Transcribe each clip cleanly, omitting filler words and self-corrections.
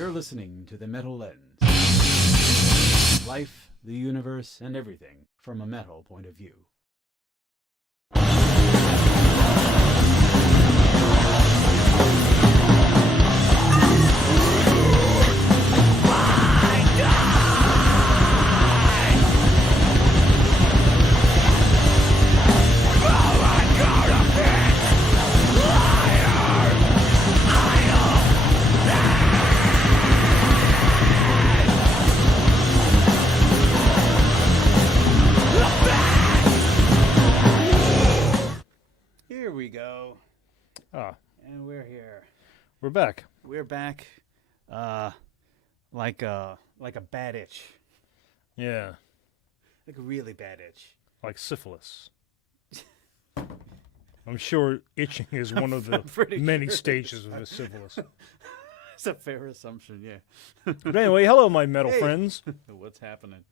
You're listening to the Metal Lens. Life, the universe, and everything from a metal point of view. Here we go. And we're here. We're back. We're back. Like a bad itch. Yeah. Like a really bad itch. Like syphilis. I'm sure itching is one of the many stages of a syphilis. It's a fair assumption, yeah. But anyway, hello, my metal Hey. friends. What's happening?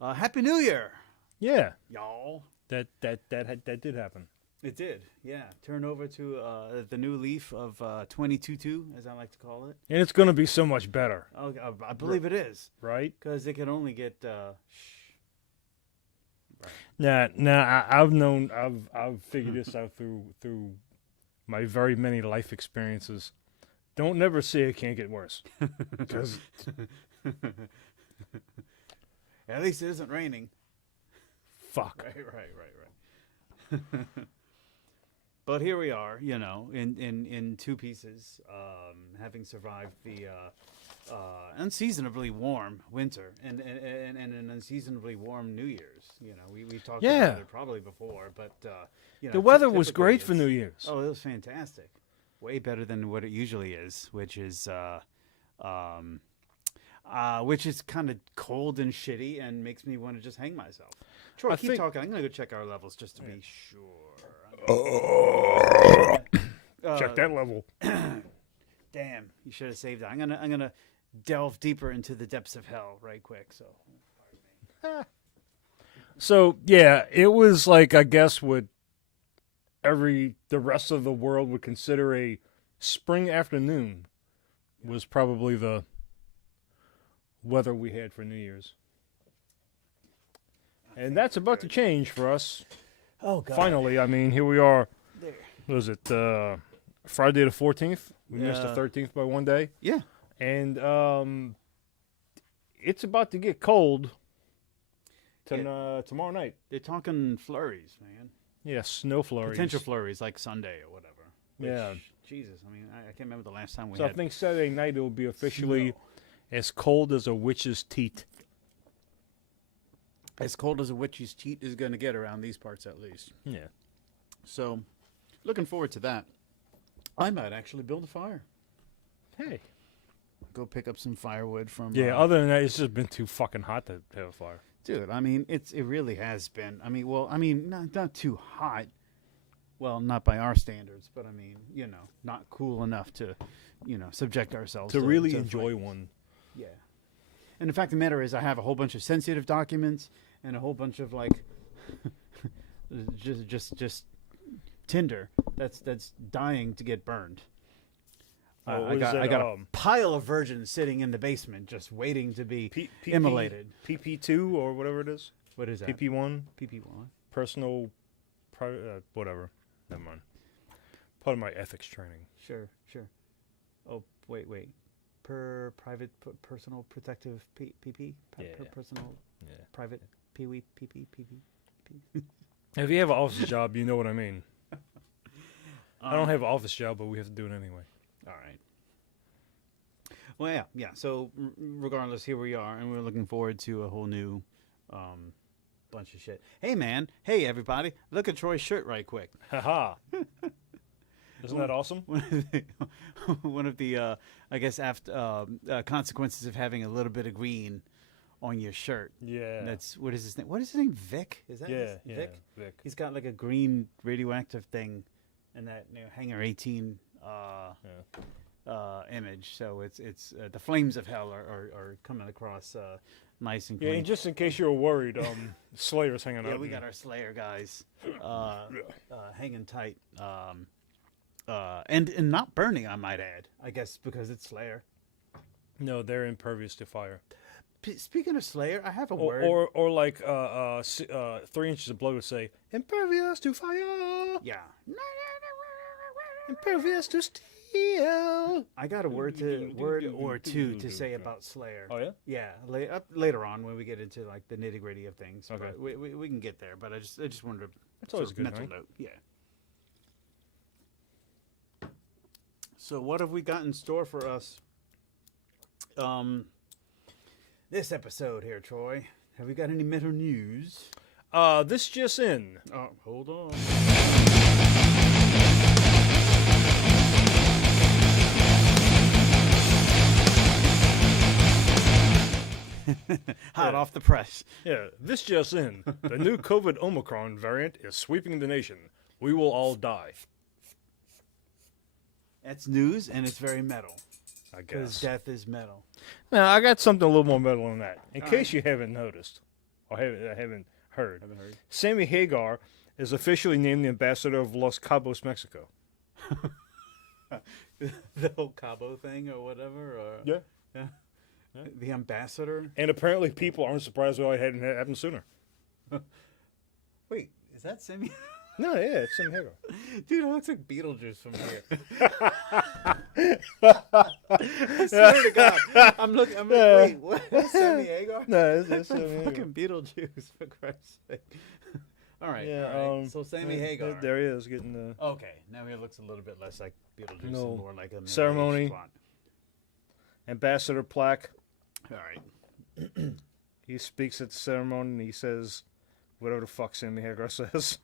Happy New Year, Yeah, y'all. that did happen. It did, yeah. Turn over to the new leaf of 22.2, as I like to call it. And it's going to be so much better, I believe it is, right? because it can only get. I've figured this out through my very many life experiences. Don't never say it can't get worse. 'Cause At least it isn't raining. fuck. Right. But here we are, you know, in two pieces, having survived the unseasonably warm winter and an unseasonably warm New Year's. You know, we talked about it probably before, but you know, The weather was typically great for it's- New Year's. Oh, it was fantastic. Way better than what it usually is, which is kind of cold and shitty and makes me want to just hang myself. Troy, keep talking. I'm going to go check our levels just to be sure. Check that level. Damn, you should have saved that. I'm gonna delve deeper into the depths of hell right quick. So, So yeah, it was like, I guess what the rest of the world would consider a spring afternoon was probably the weather we had for New Year's. And that's about to change for us. oh god, Finally, I mean, here we are. there. Was it Friday the 14th? We missed the Yeah. 13th by one day. Yeah, And it's about to get cold tomorrow night. they're talking flurries, man. Yeah, snow flurries. Potential flurries like Sunday or whatever. Which, Yeah. Jesus, I mean, I can't remember the last time we So I had. think Saturday night it will be officially snow. as cold as a witch's teat. As cold as a witch's teat is going to get around these parts, at least. Yeah. So, looking forward to that. I might actually build a fire. Hey. Go pick up some firewood from. Yeah. Other than that, it's just been too fucking hot to have a fire. Dude, I mean, it really has been. I mean, not too hot. Well, not by our standards, but I mean, you know, not cool enough to, you know, subject ourselves To really to enjoy fight. one. Yeah. And the fact of the matter is, I have a whole bunch of sensitive documents and a whole bunch of like, just tinder that's dying to get burned. I got a pile of virgins sitting in the basement just waiting to be immolated. PP2 or whatever it is. What is that? PP1. PP1. Personal, whatever. Never mind. Part of my ethics training. Sure. Oh, wait. Private personal protective PP? Yeah. Personal Yeah. private PP. If you have an office job, you know what I mean. I don't have an office job, but we have to do it anyway. All right. Well, yeah. So regardless, here we are, and we're looking forward to a whole new bunch of shit. Hey, man. Hey, everybody. Look at Troy's shirt right quick. Haha. Isn't that awesome? One of the I guess, after consequences of having a little bit of green on your shirt. Yeah. That's, what is his name? What is his name? Vic? Is that Vic? Vic. He's got like a green radioactive thing in that Hangar 18 image. So it's the flames of hell are coming across nice and clean. Yeah, and just in case you were worried, Slayer's hanging out. Yeah, we got our Slayer guys hanging tight. And not burning, I might add. I guess because it's Slayer. No, they're impervious to fire. Speaking of Slayer, I have a Or, word. or like 3 inches of blood would say, impervious to fire, Yeah. impervious to steel. I got a word or two to say about Slayer. Oh, yeah? Yeah, later on when we get into like the nitty gritty of things. Okay. But we can get there. But I just wanted to. That's always a good mental thing. note. Yeah. So what have we got in store for us? This episode here, Troy. Have we got any metal news? This just in. Oh, hold on. Hot off the press. Yeah, this just in. The new COVID Omicron variant is sweeping the nation. We will all die. That's news, and it's very metal. I Because guess. death is metal. Now, I got something a little more metal than that. In case you haven't noticed, or haven't heard. Haven't heard. Sammy Hagar is officially named the ambassador of Los Cabos, Mexico. The whole Cabo thing or whatever? Or, Yeah. yeah. The ambassador? And apparently people aren't surprised why it hadn't happened sooner. Wait, is that Sammy? No, yeah, it's Sammy Hagar. Dude, it looks like Beetlejuice from here. I swear to God. I'm like, wait, what? That's Sammy Hagar? No, it's Sammy Hagar. Fucking Beetlejuice, for Christ's sake. All right, Yeah, all right. So Sammy Hagar. There he is, getting the Okay, now he looks a little bit less like Beetlejuice No. and more like a Ceremony. middle-aged blonde. ambassador plaque. All right. He speaks at the ceremony and he says whatever the fuck Sammy Hagar says.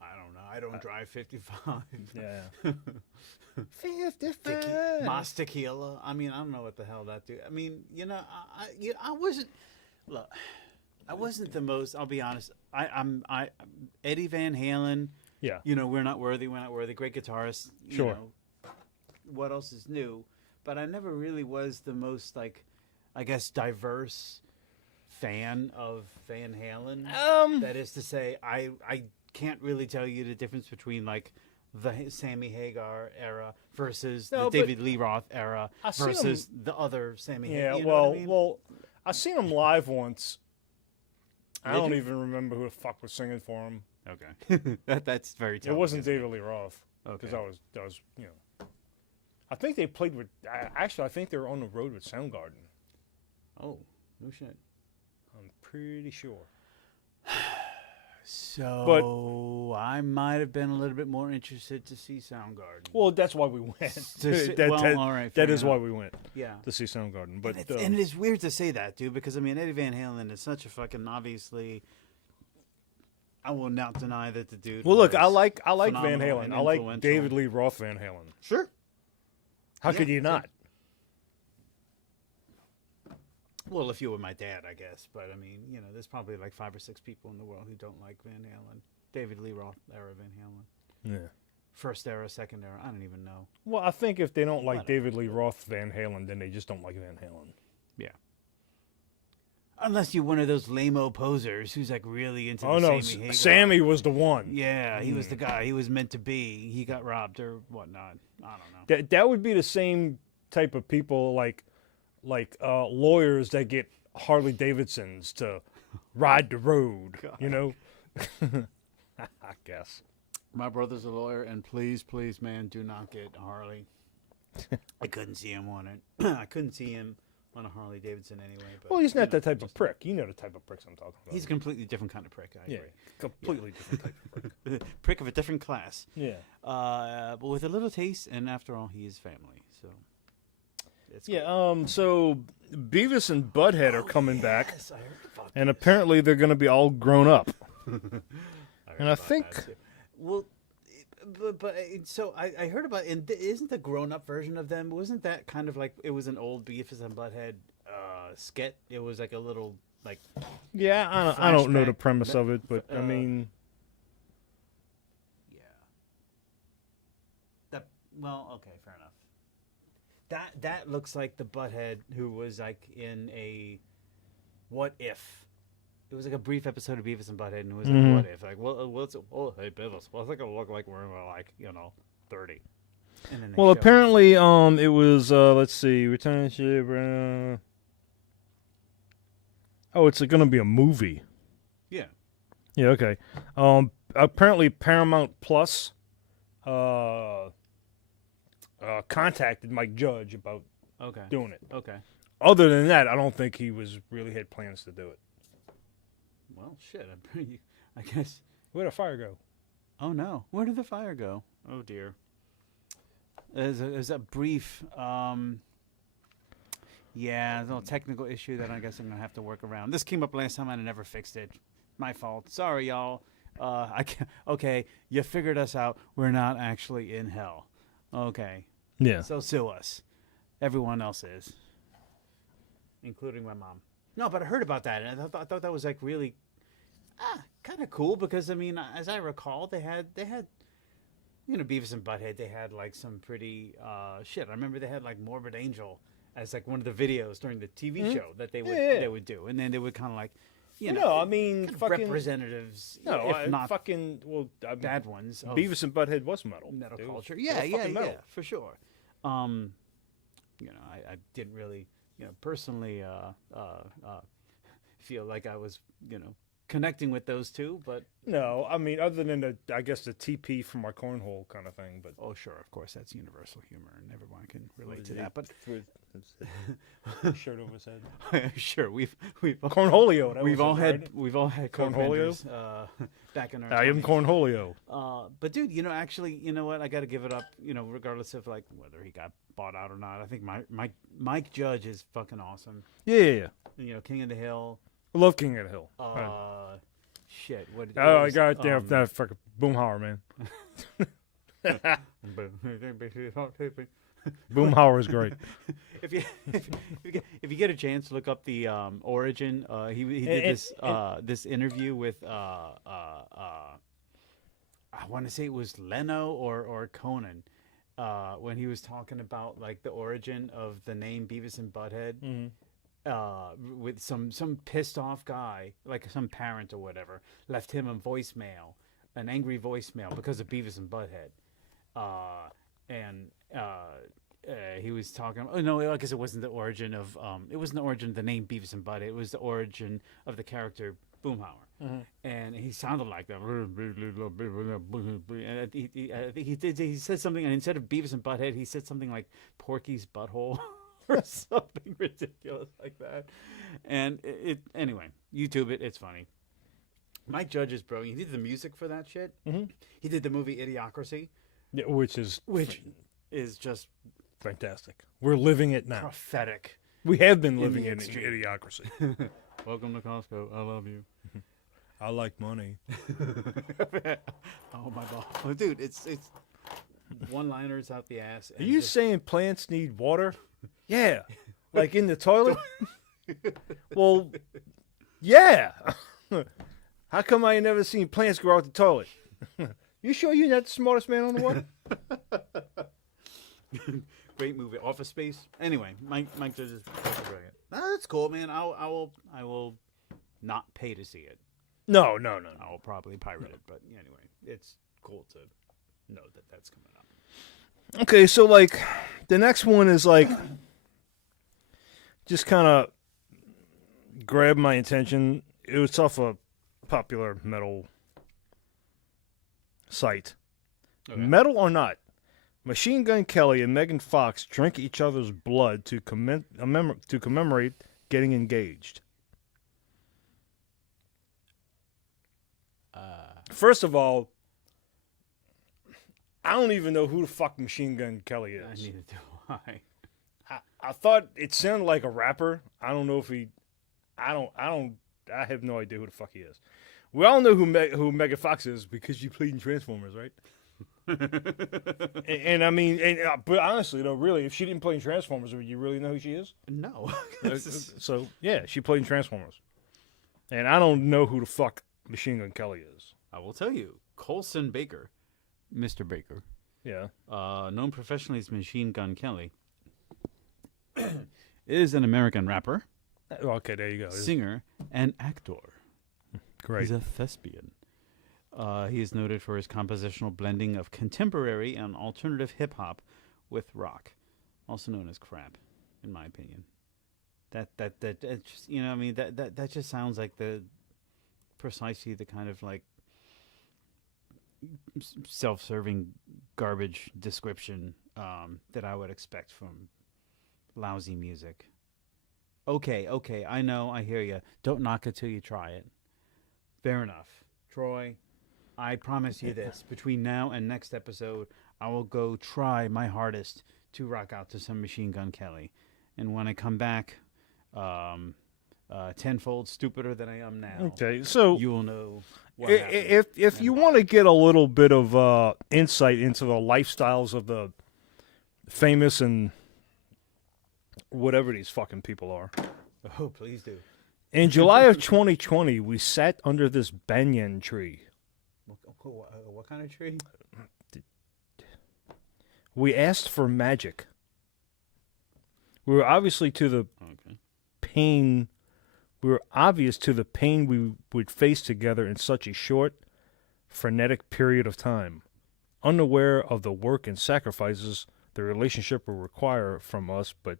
I don't know. I don't drive 55. Yeah. Mas tequila. I mean, I don't know what the hell that do. I mean, I wasn't. Look, I wasn't the most. I'll be honest. I Eddie Van Halen. Yeah. We're not worthy. We're not worthy. Great guitarist. Sure. What else is new? But I never really was the most I guess diverse fan of Van Halen. That is to say, I can't really tell you the difference between the Sammy Hagar era versus the David Lee Roth era versus the other Sammy Hagar. Yeah, You know what I mean? well, I seen him live once. I Did don't you? even remember who the fuck was singing for him. Okay, that's very. It telling, wasn't isn't it? David Lee Roth. Because Okay. that was I think they played with. Actually, I think they were on the road with Soundgarden. Oh, no shit. I'm pretty sure. So I might have been a little bit more interested to see Soundgarden. Well, that's why we went. All right. fair That is enough. why we went Yeah. to see Soundgarden. But And it is weird to say that, dude, because I mean Eddie Van Halen is such a fucking obviously. I will not deny that the dude. well, look, was I like Van phenomenal Halen. and I like influential. David Lee Roth Van Halen. Sure. How Yeah, could you not? Well, if you were my dad, I guess. But I mean, there's probably 5 or 6 people in the world who don't like Van Halen. David Lee Roth era Van Halen. Yeah. First era, second era. I don't even know. Well, I think if they don't like Whatever. David Lee Roth Van Halen, then they just don't like Van Halen. Yeah. Unless you're one of those lame-o posers who's really into Oh the no, Sammy Hagar. Sammy was the one. Yeah, he was the guy. He was meant to be. He got robbed or whatnot. I don't know. That would be the same type of people like lawyers that get Harley Davidsons to ride the road. God. You know. I guess. My brother's a lawyer, and please, man, do not get Harley. I couldn't see him on it. I couldn't see him on a Harley Davidson anyway. But, Well, he's not that type of prick. You know the type of pricks I'm talking about. He's a completely different kind of prick. I yeah, agree. completely different type of prick. Prick of a different class. Yeah. But with a little taste, and after all, he is family. So. It's Yeah. cool. So Beavis and Butthead are coming back, Yes, I heard about and apparently they're going to be all grown up. heard And I about think- that, too. Well, but so I heard about, and isn't the grown-up version of them? Wasn't that kind of like it was an old Beavis and Butthead skit? It was like a little Yeah, I don't know the Flashback. premise of it, but I Uh, mean, yeah. That okay, fair enough. That looks like the Butthead who was in a What If. It was like a brief episode of Beavis and Butthead, and it was like, what if? Hey, Beavis, what's it gonna look like when we're 30? And then they Well, show apparently, it was let's see, Return of the Ship. Oh, it's going to be a movie. Yeah. Yeah, okay. Apparently Paramount Plus contacted Mike Judge about Okay. doing it. Okay. Other than that, I don't think he was really had plans to do it. Well, shit. I guess. Where'd the fire go? Oh no! Where did the fire go? Oh dear. There's a brief. Yeah, a little technical issue that I guess I'm gonna have to work around. This came up last time and I never fixed it. My fault. Sorry, y'all. I can't, okay, you figured us out. We're not actually in hell. Okay. Yeah. So sue us. Everyone else is, including my mom. No, but I heard about that, and I thought that was like really, kind of cool because I mean, as I recall, they had, you know, Beavis and Butthead. They had like some pretty shit. I remember they had like Morbid Angel as like one of the videos during the TV show that they would do, and then they would kind of like, you know, I mean, kind of fucking representatives, no, if not fucking bad ones. Of Beavis and Butthead was metal. metal dude. culture. They Yeah, were yeah, fucking metal. yeah, for sure. You know, I didn't really, you know, personally feel like I was, you know, connecting with those two, but No, I mean, other than I guess the TP from our cornhole kind of thing, but oh, sure, of course, that's universal humor, and everyone can relate to that. But shirt over his head. sure, we've Cornholio. that we've was all it, had right? we've all had Cornholio? cornholio back in our. I am 20s. Cornholio. But dude, you know, actually, you know what? I got to give it up. You know, regardless of like whether he got bought out or not, I think Mike Judge is fucking awesome. Yeah. You know, King of the Hill. I love King of the Hill. Shit. What? Oh, I was, got that fucking Boomhauer, man. Boomhauer is great. if you get a chance, look up the origin. He did this interview with I want to say it was Leno or Conan when he was talking about like the origin of the name Beavis and Butthead. Mm-hmm. With some pissed off guy, like some parent or whatever, left him a voicemail, an angry voicemail because of Beavis and Butthead, and he was talking. Oh no, I guess it wasn't the origin of the name Beavis and Butthead. It was the origin of the character Boomhauer, and he sounded like that. And he said something, and instead of Beavis and Butthead, he said something like Porky's butthole. Or something ridiculous like that, and anyway, YouTube it. It's funny. Mike Judge is brilliant. He did the music for that shit. Mm-hmm. He did the movie Idiocracy, Yeah, which is just fantastic. We're living it now. prophetic. We have been living the in extreme. idiocracy. Welcome to Costco. I love you. I like money. Oh my god, oh, dude, it's one-liners out the ass. Are you saying plants need water? Yeah. Like in the toilet? Well, yeah. How come I ain't never seen plants grow out the toilet? You sure you're not the smartest man on the water? Great movie, Office Space. Anyway, Mike Judge is brilliant. That's cool, man. I will not pay to see it. No. I will probably pirate it, but anyway, it's cool to know that that's coming up. Okay, so like the next one is like just kind of grabbed my attention. It was off a popular metal site. Okay. Metal or not, Machine Gun Kelly and Megan Fox drink each other's blood to commemorate getting engaged. First of all, I don't even know who the fuck Machine Gun Kelly is. Neither do I. I thought it sounded like a rapper. I don't know if he. I have no idea who the fuck he is. We all know who Megan Fox is because she played in Transformers, right? and I mean, but honestly, though, really, if she didn't play in Transformers, would you really know who she is? No. So yeah, she played in Transformers, and I don't know who the fuck Machine Gun Kelly is. I will tell you, Colson Baker, Mr. Baker, Yeah. known professionally as Machine Gun Kelly, is an American rapper, Okay, there you go. singer, and actor. Great. He's a thespian. He is noted for his compositional blending of contemporary and alternative hip-hop with rock, also known as crap, in my opinion. That just, you know, I mean, that just sounds like precisely the kind of like self-serving garbage description that I would expect from lousy music. Okay, I know, I hear you. Don't knock it till you try it. Fair enough. Troy, I promise you this. Between now and next episode, I will go try my hardest to rock out to some Machine Gun Kelly. And when I come back, tenfold stupider than I am now, Okay, so you will know what happened. if you want to get a little bit of insight into the lifestyles of the famous and whatever these fucking people are. Oh, please do. In July of 2020, we sat under this banyan tree. What kind of tree? We asked for magic. We were obviously to the pain. We were obvious to the pain we would face together in such a short, frenetic period of time, unaware of the work and sacrifices the relationship will require from us, but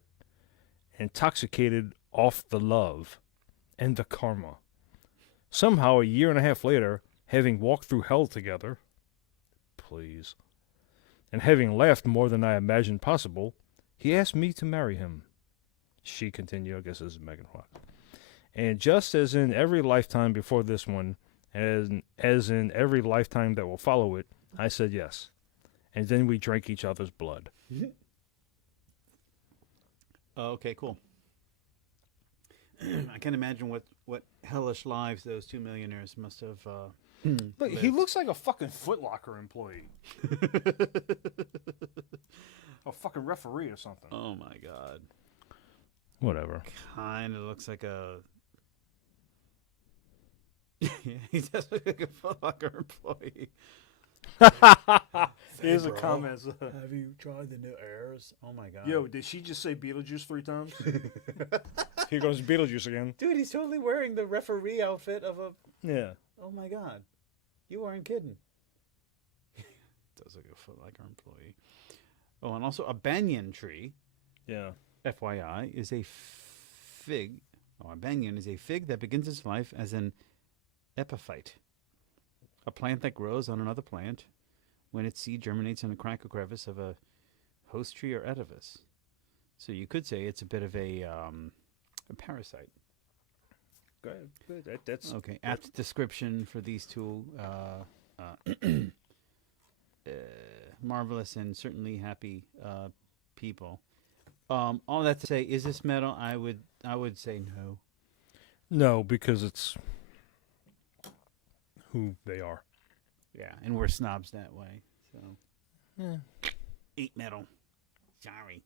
intoxicated off the love and the karma. Somehow, a year and a half later, having walked through hell together, please, and having laughed more than I imagined possible, he asked me to marry him. She continued, I guess this is Megan Fox. And just as in every lifetime before this one, as in every lifetime that will follow it, I said yes. And then we drank each other's blood. Okay, cool. I can imagine what hellish lives those two millionaires must have. Look, he looks like a fucking Foot Locker employee. A fucking referee or something. Oh my god. Whatever. Kind of looks like a. Yeah, he does look like a Foot Locker employee. Here's a comment. Have you tried the new Airs? Oh my god. Yo, did she just say Beetlejuice 3 times? Here goes Beetlejuice again. Dude, he's totally wearing the referee outfit of a. Yeah. Oh my god. You weren't kidding. Does look like a Foot Locker employee. Oh, and also a banyan tree. Yeah. FYI, is a fig. Oh, a banyan is a fig that begins its life as an epiphyte, a plant that grows on another plant when its seed germinates in a crack or crevice of a host tree or edifice. So you could say it's a bit of a parasite. Good. That's okay. Apt description for these two marvelous and certainly happy people. All that to say, is this metal? I would say no. No, because it's who they are. Yeah, and we're snobs that way. So, Yeah. Ain't metal. Sorry.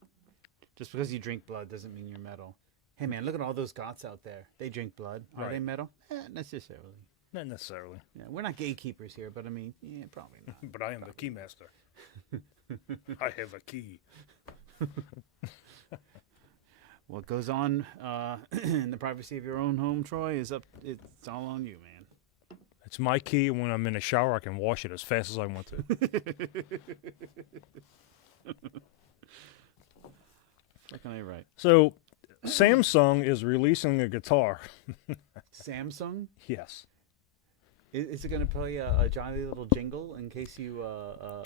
Just because you drink blood doesn't mean you're metal. Hey man, look at all those goths out there. They drink blood. Are they metal? Not necessarily. Not necessarily. Yeah, we're not gatekeepers here, but I mean, yeah, probably not. But I am the key master. I have a key. What goes on in the privacy of your own home, Troy, is up. It's all on you, man. It's my key, and when I'm in a shower, I can wash it as fast as I want to. Fucking A right. So, Samsung is releasing a guitar. Samsung? Yes. Is it going to play a jolly little jingle in case you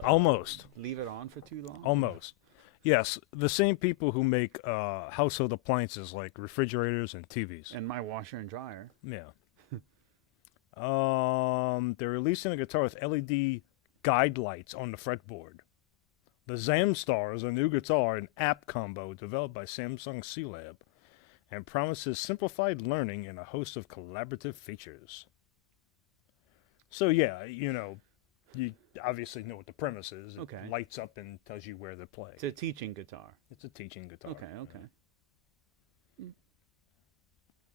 Almost. Leave it on for too long? Almost. Yes, the same people who make household appliances like refrigerators and TVs. And my washer and dryer. Yeah. They're releasing a guitar with LED guide lights on the fretboard. The Zamstar is a new guitar and app combo developed by Samsung C-Lab and promises simplified learning and a host of collaborative features. So yeah, you obviously know what the premise is. It Okay. lights up and tells you where to play. It's a teaching guitar. It's a teaching guitar. Okay.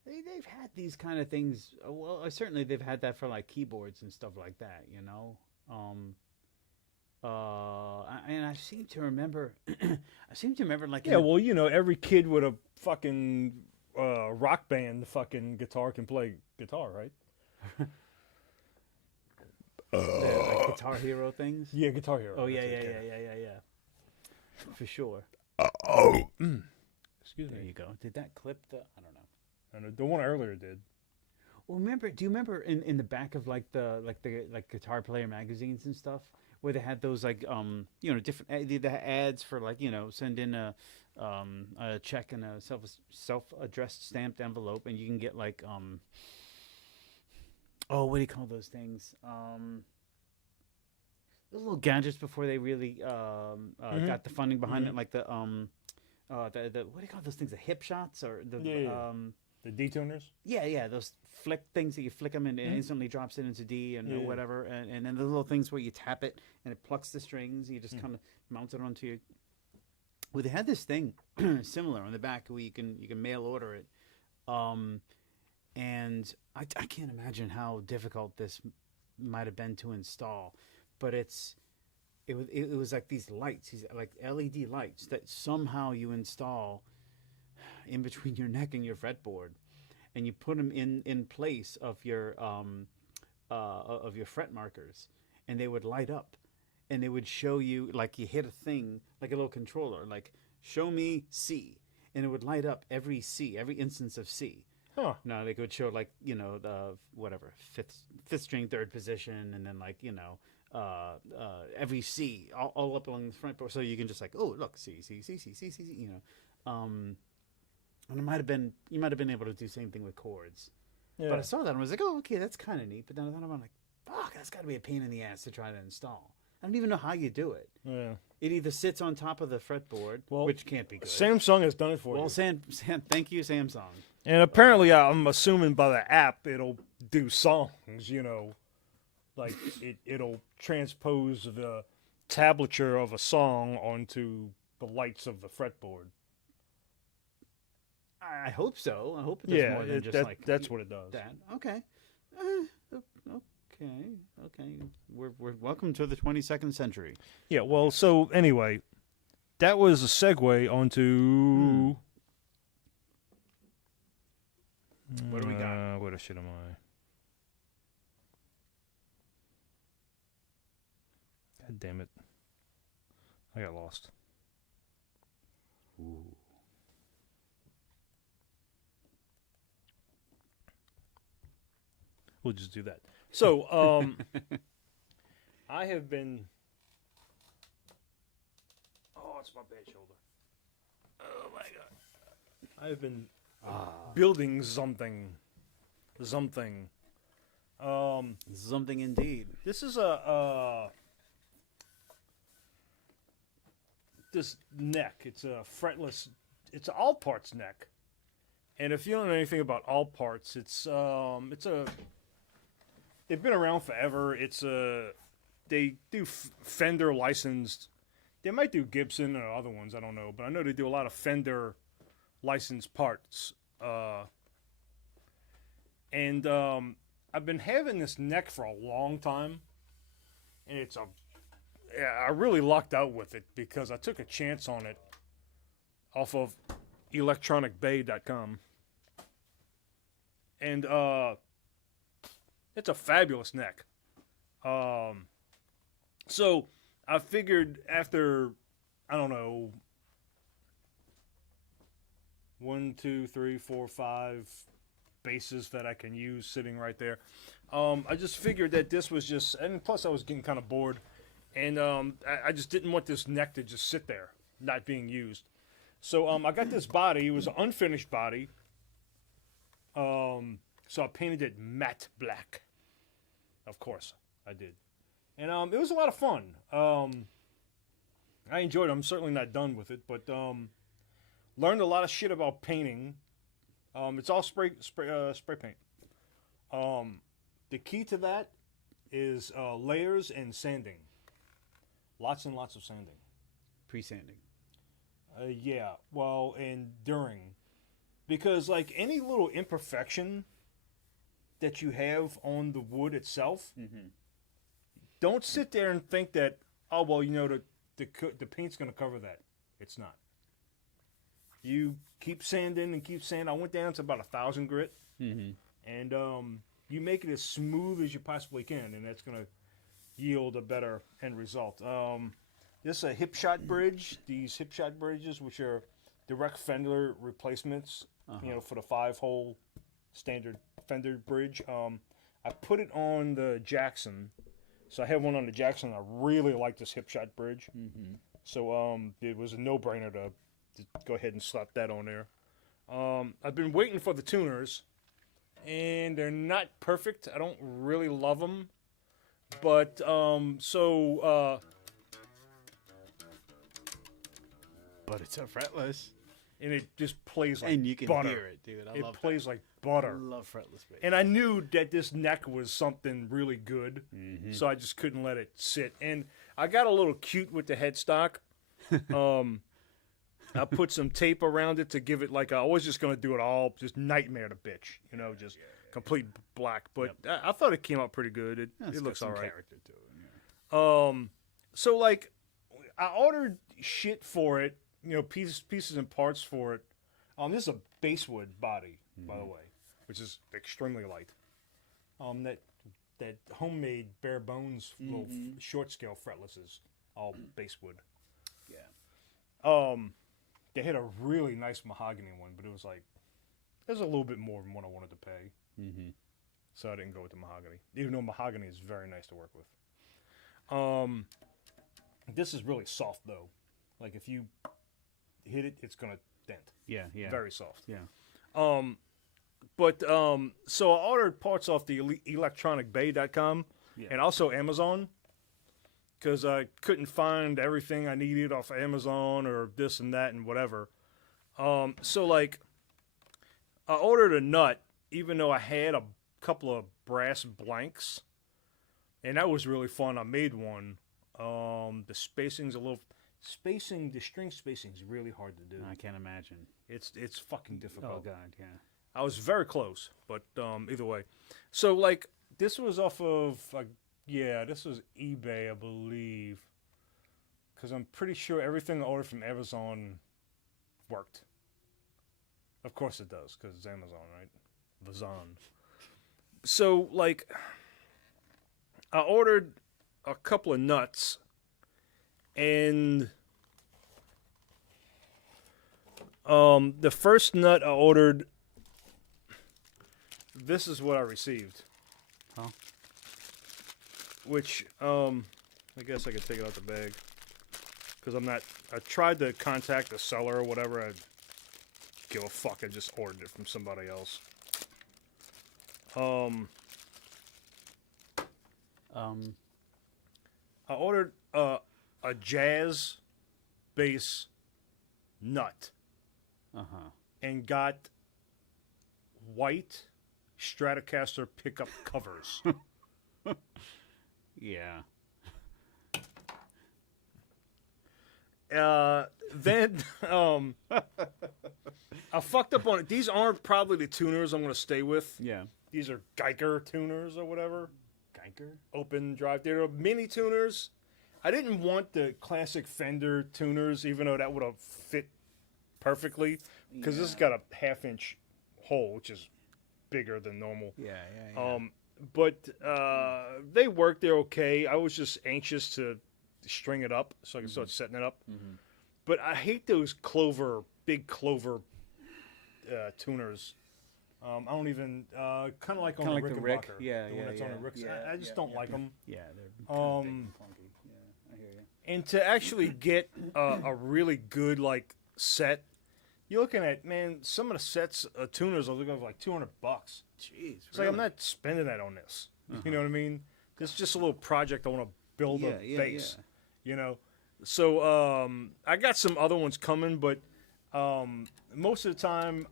They've had these kind of things. Well, certainly they've had that for like keyboards and stuff like that, you know. And I seem to remember. Like Yeah, well, every kid with a fucking rock band fucking guitar can play guitar, right? like Guitar Hero things. Yeah, Guitar Hero. Oh yeah, that's yeah, it, yeah. for sure. Excuse There me. you go. Did that clip the? I don't know. And the one earlier did. Well, remember? Do you remember in the back of like the guitar player magazines and stuff where they had those like different the ads for like send in a check in a self-addressed stamped envelope and you can get like oh, what do you call those things? Those little gadgets before they really got the funding behind it, like the what do you call those things? The hip shots or the The detuners. yeah, those flick things that you flick them and it instantly drops it into D and or whatever, and then the little things where you tap it and it plucks the strings. You just kind of mount it onto your. Well, they had this thing similar on the back where you can mail order it, and I can't imagine how difficult this might have been to install, but it was like these lights, these like LED lights that somehow you install in between your neck and your fretboard, and you put them in place of your fret markers, and they would light up, and they would show you like you hit a thing like a little controller, like show me C, and it would light up every C, every instance of C. Huh. No, they could show like the whatever fifth string third position, and then like every C all up along the front board, so you can just like look C, and you might have been able to do the same thing with chords. Yeah. But I saw that and I was like, oh, okay, that's kind of neat. But then I thought about like, fuck, that's got to be a pain in the ass to try to install. I don't even know how you do it. Yeah. It either sits on top of the fretboard, which can't be good. Samsung has done it for well, you. thank you, Samsung. And apparently, I'm assuming by the app, it'll do songs, like it'll transpose the tablature of a song onto the lights of the fretboard. I hope so. I hope it does more than just that's what it does. That. Okay. Okay. We're welcome to the 22nd century. Yeah, well, so anyway, that was a segue onto... What do we got? Where the shit am I? God damn it. I got lost. Ooh. We'll just do that. So, I have been... Oh, it's my bad shoulder. Oh, my God. I have been building something. Something indeed. This is this neck. It's a fretless. It's an all parts neck. And if you don't know anything about all parts, it's a. They've been around forever. They do Fender licensed. They might do Gibson or other ones. I don't know, but I know they do a lot of Fender licensed parts. And I've been having this neck for a long time, and I really lucked out with it because I took a chance on it off of electronicbay.com. And it's a fabulous neck. So I figured after, I don't know, 1, 2, 3, 4, 5 bases that I can use sitting right there. I just figured that this was just, and plus I was getting kind of bored, and I just didn't want this neck to just sit there, not being used. So I got this body. It was an unfinished body. So I painted it matte black. Of course, I did. And it was a lot of fun. I enjoyed it. I'm certainly not done with it, but learned a lot of shit about painting. It's all spray paint. The key to that is layers and sanding. Lots and lots of sanding. Pre-sanding. Yeah, well, and during. Because, like, any little imperfection that you have on the wood itself, don't sit there and think that, oh, well, the paint's going to cover that. It's not. You keep sanding and keep sanding. I went down to about 1,000 grit, and you make it as smooth as you possibly can, and that's going to yield a better end result. This is a hip shot bridge. These hip shot bridges, which are direct fender replacements, for the 5-hole standard fender bridge. I put it on the Jackson. So I have one on the Jackson. I really like this hip shot bridge. Mm-hmm. So it was a no-brainer to go ahead and slap that on there. I've been waiting for the tuners, and they're not perfect. I don't really love them. But, But it's a fretless. and it just plays like And you can butter. hear it, dude. I love It plays that. like I butter. love fretless bass. And I knew that this neck was something really good, Mm-hmm. so I just couldn't let it sit. And I got a little cute with the headstock. I put some tape around it to give it like I was just going to do it all, just nightmare to bitch, just complete black. But I thought it came out pretty good. It It's got looks some all right. character to it. Yeah. So like, I ordered shit for it, pieces and parts for it. This is a basswood body, by the way, which is extremely light. That homemade bare bones little short scale fretlesses, all basswood. Yeah. They had a really nice mahogany one, but it was a little bit more than what I wanted to pay. Mm-hmm. So I didn't go with the mahogany, even though mahogany is very nice to work with. This is really soft though. Like if you hit it, it's gonna dent. Yeah. Yeah. Very soft. Yeah. So I ordered parts off the electronicbay.com and also Amazon because I couldn't find everything I needed off Amazon or this and that and whatever. So like I ordered a nut even though I had a couple of brass blanks, and that was really fun. I made one. The spacing's the string spacing's really hard to do. I can't imagine. It's fucking difficult. Oh God. Yeah. I was very close, but either way. So like this was off of this was eBay, I believe, because I'm pretty sure everything I ordered from Amazon worked. Of course it does, because it's Amazon, right? Vazon. So like, I ordered a couple of nuts, and the first nut I ordered. This is what I received. Huh? Which, I guess I could take it out the bag. Because I tried to contact the seller or whatever. I give a fuck. I just ordered it from somebody else. I ordered a jazz bass nut. Uh-huh. And got white Stratocaster pickup covers. Yeah. Then I fucked up on it. These aren't probably the tuners I'm going to stay with. Yeah. These are Geiger tuners or whatever. Geiger? Open drive. They're mini tuners. I didn't want the classic Fender tuners, even though that would have fit perfectly. Because this has got a 1/2-inch hole, which is bigger than normal. Yeah. Yeah. But they work. They're okay. I was just anxious to string it up so I can start setting it up. Mm-hmm. But I hate those big clover tuners. I don't even kind of like on the like the Rick. Rickenbacker. Yeah, the one that's on the Ricks. yeah, I just don't like them. Yeah, they're kind of big and funky. Yeah, I hear you. And to actually get a really good like set, you're looking at some of the sets tuners are looking for like $200. Jeez, It's like I'm not spending that on this. You know what I mean? This is just a little project I want to build a base. You know, so I got some other ones coming, but most of the time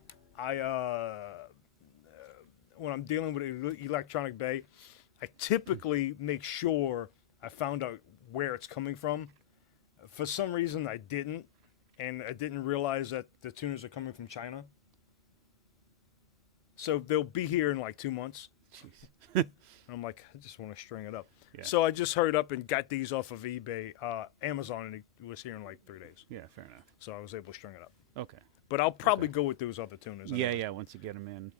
when I'm dealing with Electronic Bay, I typically make sure I found out where it's coming from. For some reason, I didn't, and I didn't realize that the tuners are coming from China. So they'll be here in like 2 months. Jeez. And I'm like, I just want to string it up. Yeah. So I just hurried up and got these off of eBay, Amazon, and it was here in like 3 days. Yeah, fair enough. So I was able to string it up. Okay. But I'll probably go with those other tuners. Yeah, once you get them in.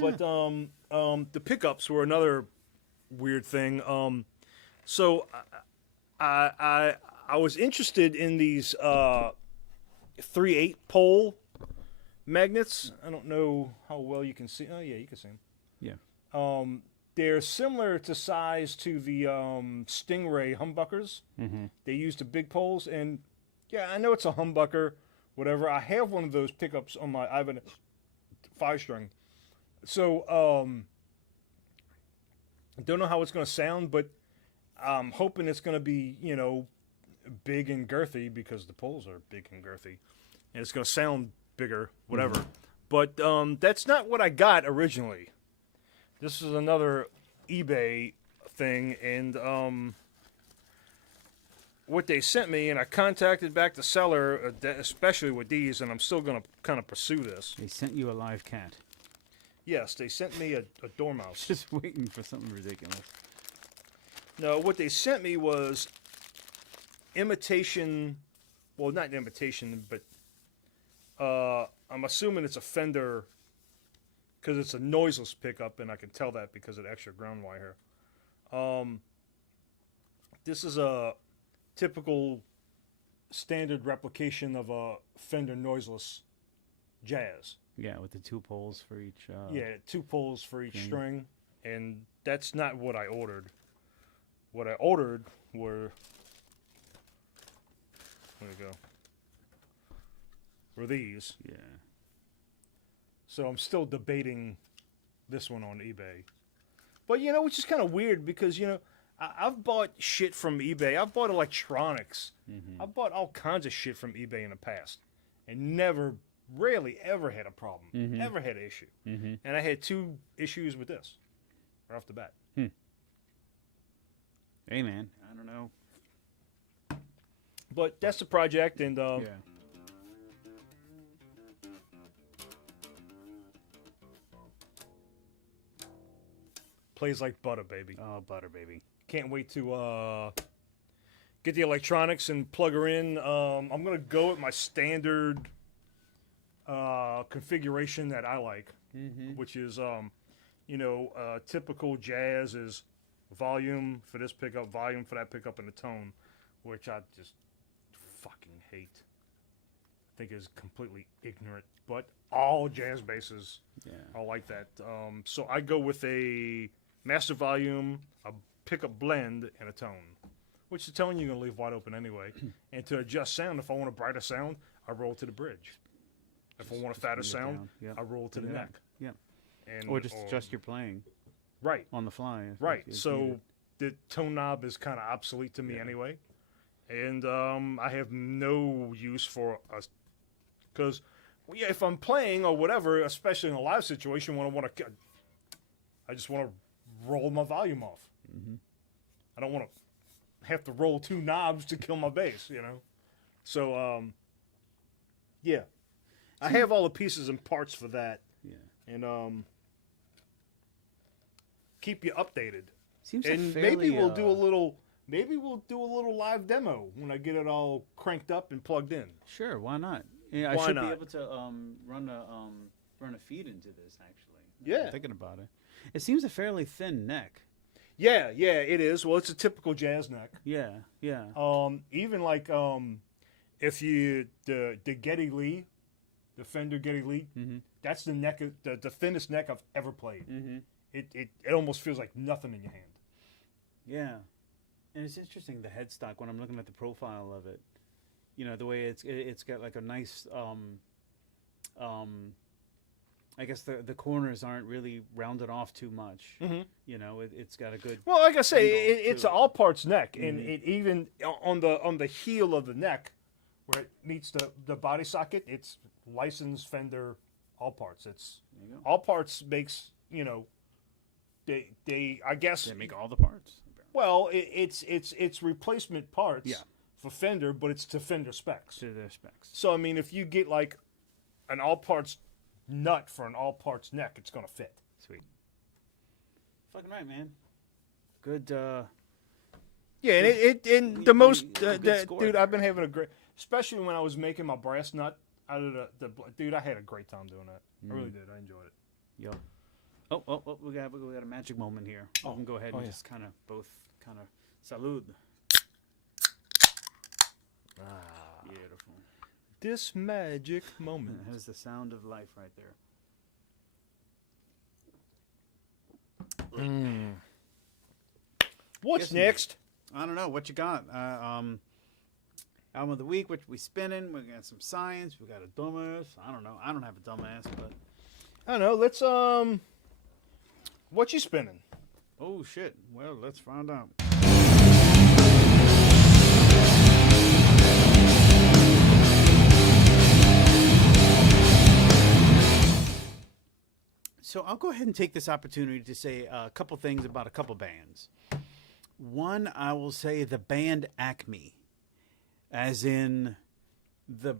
But the pickups were another weird thing. So I I was interested in these 3/8 pole magnets. I don't know how well you can see. Oh yeah, you can see them. Yeah. They're similar to size to the Stingray humbuckers. Mm-hmm. They use the big poles, and yeah, I know it's a humbucker, whatever. I have one of those pickups on my Ibanez 5-string. So, I don't know how it's going to sound, but I'm hoping it's going to be, big and girthy because the poles are big and girthy. And it's going to sound bigger, whatever. Mm-hmm. But that's not what I got originally. This is another eBay thing, and what they sent me, and I contacted back the seller, especially with these, and I'm still going to kind of pursue this. They sent you a live cat. Yes, they sent me a dormouse. Just waiting for something ridiculous. No, what they sent me was imitation, well, not imitation, but I'm assuming it's a Fender, because it's a noiseless pickup, and I can tell that because of the extra ground wire. This is a typical standard replication of a Fender noiseless Jazz. Yeah, with the 2 poles for each. Yeah, 2 poles for each string, and that's not what I ordered. What I ordered were, there we go, were these. Yeah. So I'm still debating this one on eBay. But, which is kind of weird because, I've bought shit from eBay. I've bought electronics. Mm-hmm. I've bought all kinds of shit from eBay in the past and rarely ever had a problem. Mm-hmm. Never had an issue. Mm-hmm. And I had 2 issues with this right off the bat. Hey, man. I don't know. But that's the project, and Yeah. plays like butter, baby. Oh, butter, baby. Can't wait to get the electronics and plug her in. I'm going to go with my standard configuration that I like, which is, typical Jazz is volume for this pickup, volume for that pickup, and the tone, which I just fucking hate. I think is completely ignorant, but all Jazz basses are like that. So I go with a master volume, a pickup blend, and a tone, which the tone you're going to leave wide open anyway. And to adjust sound, if I want a brighter sound, I roll to the bridge. If I want a fatter sound, I roll to the neck. Yeah. And, or just adjust your playing. Right. On the fly. Right. So the tone knob is kind of obsolete to me anyway. And I have no use for us. Because, if I'm playing or whatever, especially in a live situation, I just want to roll my volume off. Mm-hmm. I don't want to have to roll 2 knobs to kill my bass, So, yeah. I have all the pieces and parts for that. Yeah. And keep you updated. Seems and like fairly, maybe we'll do a little live demo when I get it all cranked up and plugged in. Sure, why not? Yeah, Why I should not? be able to run a feed into this actually. Yeah. I'm thinking about it. It seems a fairly thin neck. Yeah, it is. Well, it's a typical Jazz neck. Yeah. Even like if you the Geddy Lee, the Fender Geddy Lee, that's the neck, the thinnest neck I've ever played. Mm-hmm. It almost feels like nothing in your hand. Yeah, and it's interesting the headstock when I'm looking at the profile of it. The way it's got like a nice I guess the corners aren't really rounded off too much. Mm-hmm. It's got a good. Well, like I say, it's an all parts neck, and it even on the heel of the neck, where it meets the body socket, it's licensed Fender all parts. It's all parts makes they I guess they make all the parts. Well, it's replacement parts. Yeah. For Fender, but it's to Fender specs. To their specs. So I mean, if you get like an all parts nut for an all parts neck, it's gonna fit. Sweet. Fucking right, man. Good. Yeah, and the most score. dude, I've been having a great, especially when I was making my brass nut out of the dude. I had a great time doing that. I really did. I enjoyed it. Yo. Oh, we got a magic moment here. We can go ahead and just kind of both salud. Ah, Beautiful. this magic moment. There's the sound of life right there. What's Guess next? I don't know what you got. Album of the week, which we spinning. We got some science. We got a dumbass. I don't know. I don't have a dumbass, but I don't know. Let's what you spinning? oh shit. Well, let's find out. So I'll go ahead and take this opportunity to say a couple things about a couple bands. One, I will say the band Acme, as in the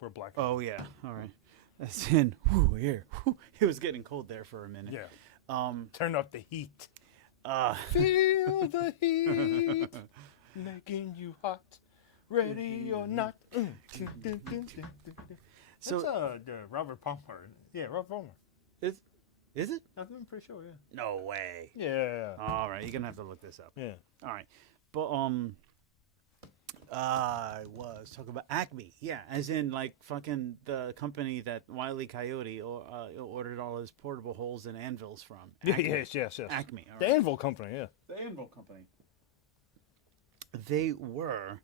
We're black. oh yeah, all right, as in whew, here, whew, it was getting cold there for a minute. Yeah. Turn up the heat. Uh, Feel the heat making you hot, ready or not. so That's Robert Palmer. Yeah, Robert Palmer. is it? I'm pretty sure. Yeah. No way. Yeah. All right, you're gonna have to look this up. Yeah. All right, but I was talking about Acme, yeah, as in like fucking the company that Wile E. Coyote ordered all his portable holes and anvils from. Acme. Yes. Acme, all The right. Anvil Company. Yeah. The Anvil Company. They were,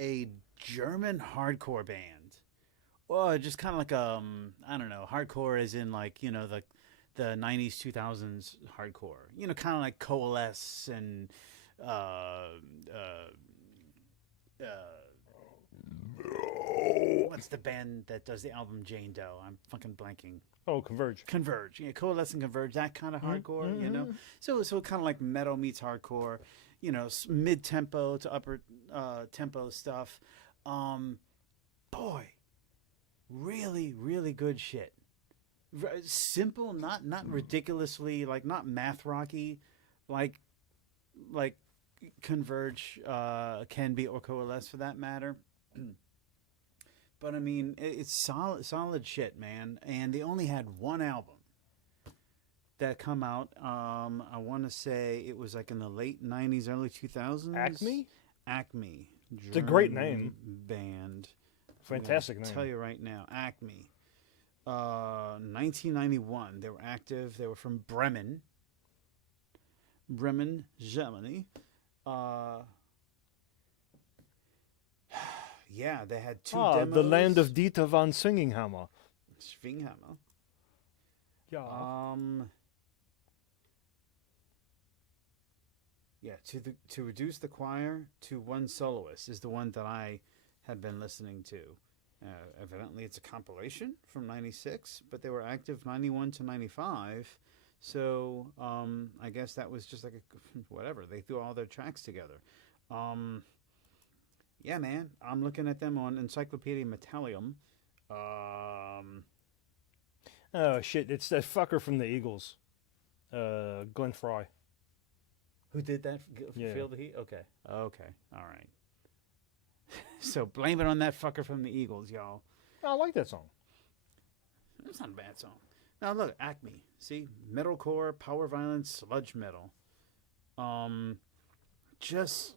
a German hardcore band. Well, just kind of like I don't know, hardcore as in like the 90s 2000s hardcore. Kind of like Coalesce and what's the band that does the album Jane Doe? I'm fucking blanking. Oh, Converge. Converge, yeah, Coalesce and Converge, that kind of hardcore, So kind of like metal meets hardcore, mid tempo to upper tempo stuff. Boy, really, really good shit. Simple, not ridiculously not math rocky, like Converge can be, or Coalesce for that matter. But I mean, it's solid shit, man. And they only had one album that come out. I want to say it was like in the late '90s, early 2000s. Acme. It's a great name. Band. Fantastic name. I'll tell you right now, Acme. 1991. They were active. They were from Bremen, Germany. Yeah, they had two demos. The land of Dieter von Singinghammer. Schwinghammer. Yeah. Yeah, to reduce the choir to one soloist is the one that I had been listening to. Evidently, it's a compilation from '96, but they were active '91 to '95. So I guess that was just like whatever. They threw all their tracks together. Yeah, man. I'm looking at them on Encyclopedia Metallium. Oh shit! It's that fucker from the Eagles, Glenn Fry. Who did that? Yeah. Feel the heat? Okay. All right. So blame it on that fucker from the Eagles, y'all. I like that song. That's not a bad song. Now look, Acme. See, metalcore, power violence, sludge metal. Just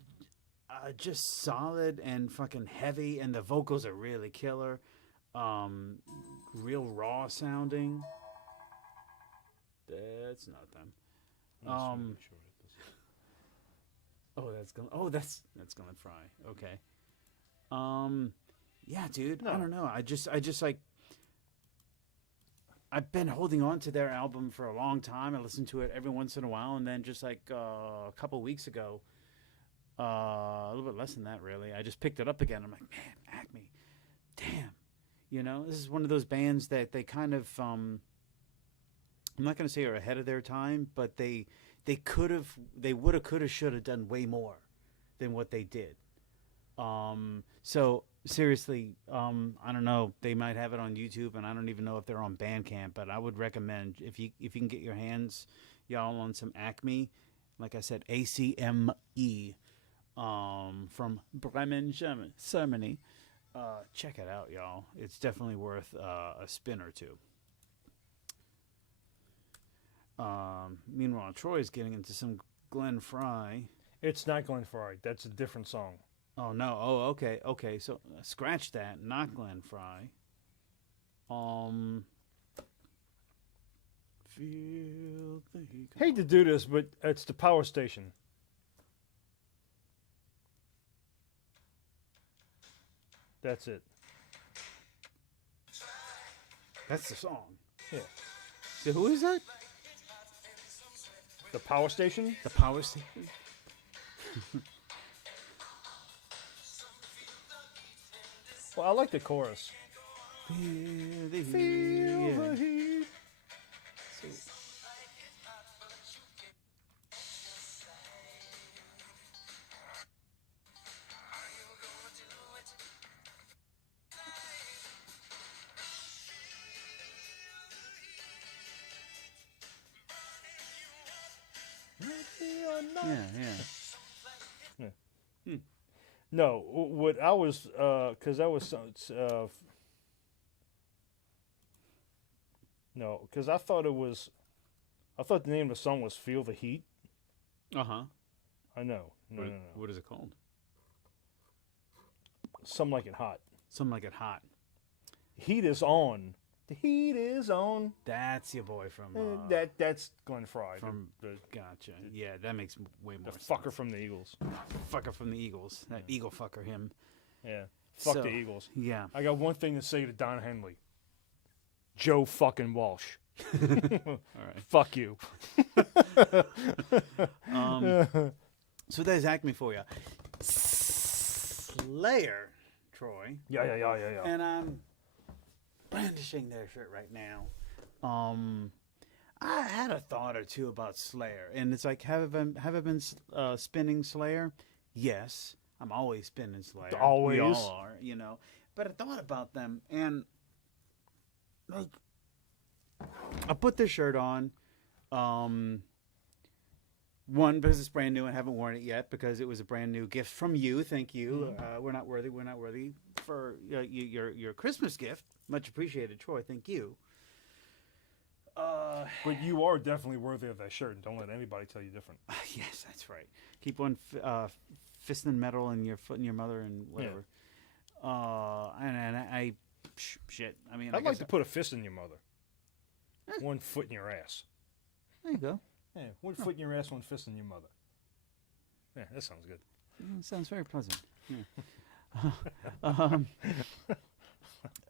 solid and fucking heavy, and the vocals are really killer. Real raw sounding. That's not them. That's Glenn Fry. Okay. Yeah, dude. No. I don't know. I just like. I've been holding on to their album for a long time. I listen to it every once in a while, and then just like a couple weeks ago, a little bit less than that, really. I just picked it up again. I'm like, man, Acme, damn. This is one of those bands that they kind of. I'm not going to say are ahead of their time, but they would have, could have, should have done way more than what they did. So seriously, I don't know. They might have it on YouTube, and I don't even know if they're on Bandcamp. But I would recommend if you can get your hands, y'all, on some Acme, like I said, ACME, from Bremen, Germany. Check it out, y'all. It's definitely worth a spin or two. Meanwhile, Troy's getting into some Glenn Fry. It's not Glenn Fry. That's a different song. Oh no. Oh, okay. Okay. So scratch that. Not Glenn Fry. Feel the heat. Hate to do this, but it's the Power Station. That's it. That's the song. Yeah. So who is that? The Power Station? The Power Station. Well, I like the chorus. Feel the heat. Feel the heat. Yeah, yeah. No, what I was, because I was, no, because I thought the name of the song was Feel the Heat. Uh-huh. I know. No. What is it called? Some Like It Hot. Something like it hot. Heat is on. The heat is on. That's your boy from That's Glenn Fry. from the Gotcha. Yeah, that makes way more sense. fucker from the Eagles. Fucker from the Eagles. That Eagle fucker him. Yeah. Fuck So, the Eagles. Yeah. I got one thing to say to Don Henley. Joe fucking Walsh. All right. Fuck you. So there's Acme for you. Slayer, Troy. Yeah. And I'm brandishing their shirt right now. I had a thought or two about Slayer, and it's like, have I been spinning Slayer? Yes, I'm always spinning Slayer. Always. We all are, you know. But I thought about them, and like, I put this shirt on. One, because it's brand new and I haven't worn it yet, because it was a brand new gift from you. Thank you. We're not worthy for your Christmas gift. Much appreciated, Troy. Thank you. But you are definitely worthy of that shirt, and don't let anybody tell you different. Yes, that's right. Keep one fisting metal in your foot and your mother and whatever. And I shit. I mean, I'd like to put a fist in your mother. One foot in your ass. There you go. Yeah, one foot in your ass, one fist in your mother. Yeah, that sounds good. Sounds very pleasant.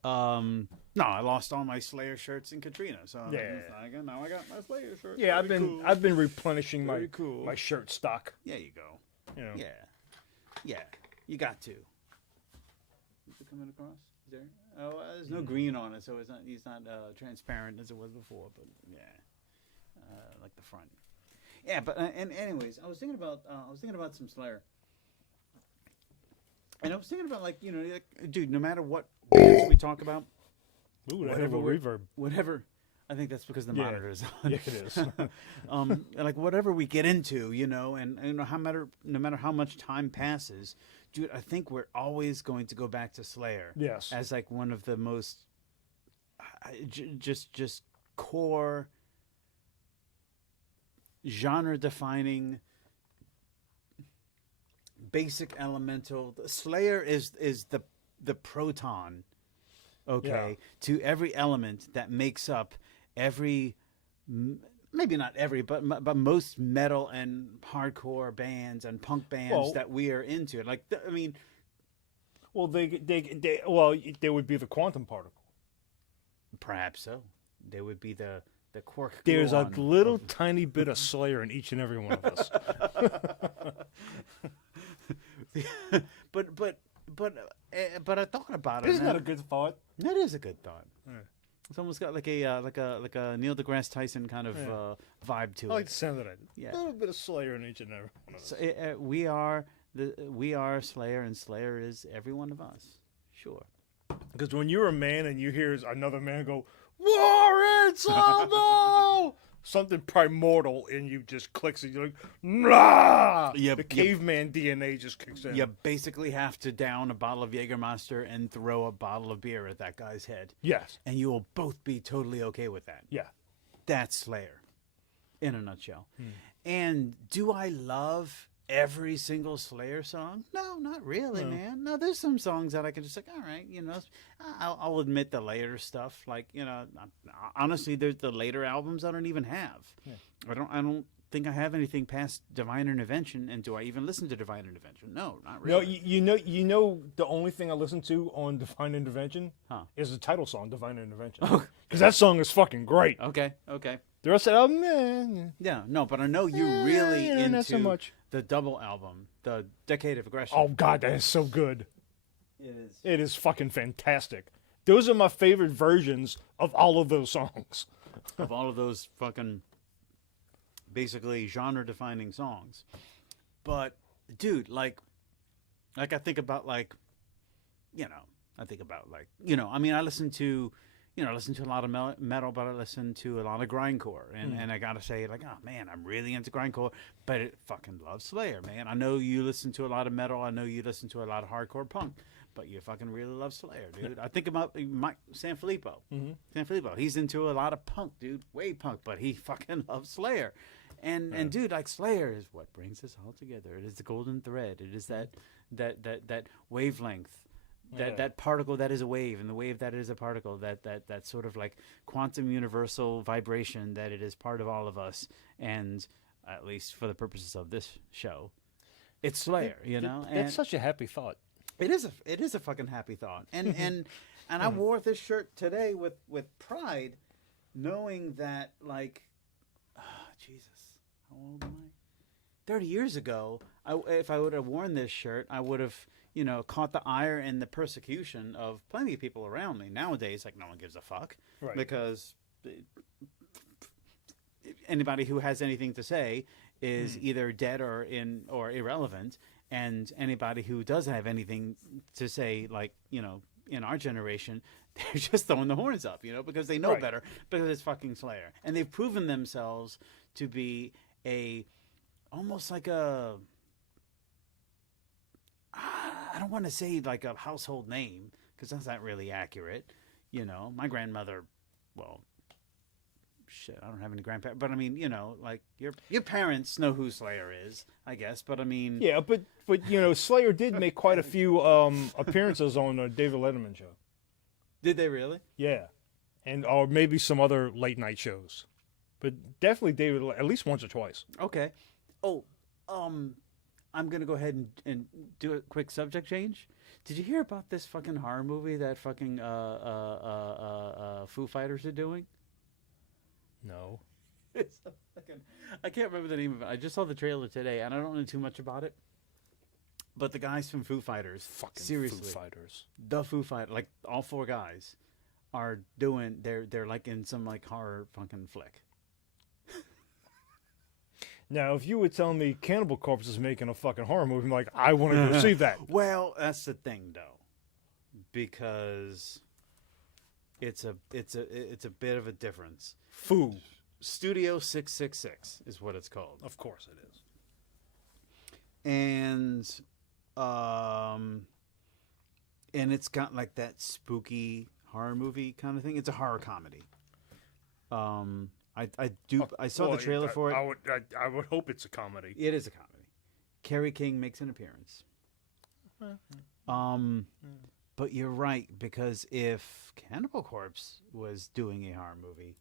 No, I lost all my Slayer shirts in Katrina, so now I got my Slayer shirt. Yeah, Very I've been replenishing Very cool. my shirt stock. There you go. You know. Yeah. You got to. Is it coming across? Is there? Oh, there's no green on it, so it's not transparent as it was before. But yeah, like the front. Yeah, but and anyways, I was thinking about some Slayer. And I was thinking about, like, you know, like, dude, no matter what bands we talk about, Ooh, that have a reverb. whatever, I think that's because the monitor is on. Yeah, it is. Like, whatever we get into, you know, and you know, no matter how much time passes, dude, I think we're always going to go back to Slayer. Yes. As like one of the most just core genre-defining, basic elemental. Slayer is the proton, okay, to every element that makes up every, maybe not every, but most metal and hardcore bands and punk bands that we are into. Like, I mean, well, they would be the quantum particle. Perhaps so. They would be the quark. There's a little tiny bit of Slayer in each and every one of us. but I thought about it. Isn't that a good thought? That is a good thought. Yeah. It's almost got like a Neil deGrasse Tyson kind of vibe to it. I like the sound of that. Yeah. A little bit of Slayer in each and every one of us. So, we are Slayer, and Slayer is every one of us. Sure. Because when you're a man and you hear another man go, "War Sabo!" something primordial in you just clicks and you're like, "Nah!" The caveman DNA just kicks in. You basically have to down a bottle of Jägermeister and throw a bottle of beer at that guy's head. Yes. And you will both be totally okay with that. Yeah. That's Slayer, in a nutshell. And do I love every single Slayer song? No, not really, No. man. No, there's some songs that I can just like, all right, I'll admit the later stuff. Like, honestly, there's the later albums I don't even have. Yeah. I don't think I have anything past Divine Intervention. And do I even listen to Divine Intervention? No, not No, really. you know, the only thing I listen to on Divine Intervention Huh. is the title song, Divine Intervention. Oh. Because that song is fucking great. Okay. The rest of the album, man. Yeah, no, but I know you really into not so much. the double album, the Decade of Aggression. Oh, God, that is so good. It is. It is fucking fantastic. Those are my favorite versions of all of those songs. Of all of those fucking basically genre-defining songs. But, dude, like I think about I mean, I listen to a lot of metal, but I listen to a lot of grindcore. And I gotta say, like, oh, man, I'm really into grindcore, but it fucking love Slayer, man. I know you listen to a lot of metal. I know you listen to a lot of hardcore punk, but you fucking really love Slayer, dude. I think about Mike Sanfilippo. Mm-hmm. Sanfilippo, he's into a lot of punk, dude. Way punk, but he fucking loves Slayer. And dude, like, Slayer is what brings us all together. It is the golden thread. It is that wavelength. That particle that is a wave, and the wave that is a particle, that sort of like quantum universal vibration that it is part of all of us, and at least for the purposes of this show, it's Slayer, And That's such a happy thought. it is a fucking happy thought, and I wore this shirt today with pride, knowing that, like, Jesus, how old am I? 30 years ago, if I would have worn this shirt, I would have, caught the ire and the persecution of plenty of people around me. Nowadays, like, no one gives a fuck. Right. Because anybody who has anything to say is either dead or irrelevant. And anybody who does have anything to say, like, in our generation, they're just throwing the horns up, because they know better, because it's fucking Slayer. And they've proven themselves to be almost like a, I don't want to say like a household name, because that's not really accurate. My grandmother, well, shit, I don't have any grandparents, but I mean, like your parents know who Slayer is, I guess, but I mean. Yeah, but Slayer did make quite a few appearances on the David Letterman show. Did they really? Yeah, or maybe some other late night shows, but definitely David at least once or twice. Okay. Oh, I'm gonna go ahead and do a quick subject change. Did you hear about this fucking horror movie that fucking Foo Fighters are doing? No. It's a fucking, I can't remember the name of it. I just saw the trailer today, and I don't know too much about it. But the guys from Foo Fighters, Fucking seriously, Foo Fighters. the Foo Fighters, like all four guys, are doing. They're like in some like horror fucking flick. Now, if you were telling me Cannibal Corpse is making a fucking horror movie, I'm like, I want to go see that. Well, that's the thing, though, because it's a bit of a difference. Foo. Studio 666 is what it's called, Of course it is. and it's got like that spooky horror movie kind of thing. It's a horror comedy. I saw the trailer for it. I would hope it's a comedy. It is a comedy. Carrie King makes an appearance. But you're right, because if Cannibal Corpse was doing a horror movie,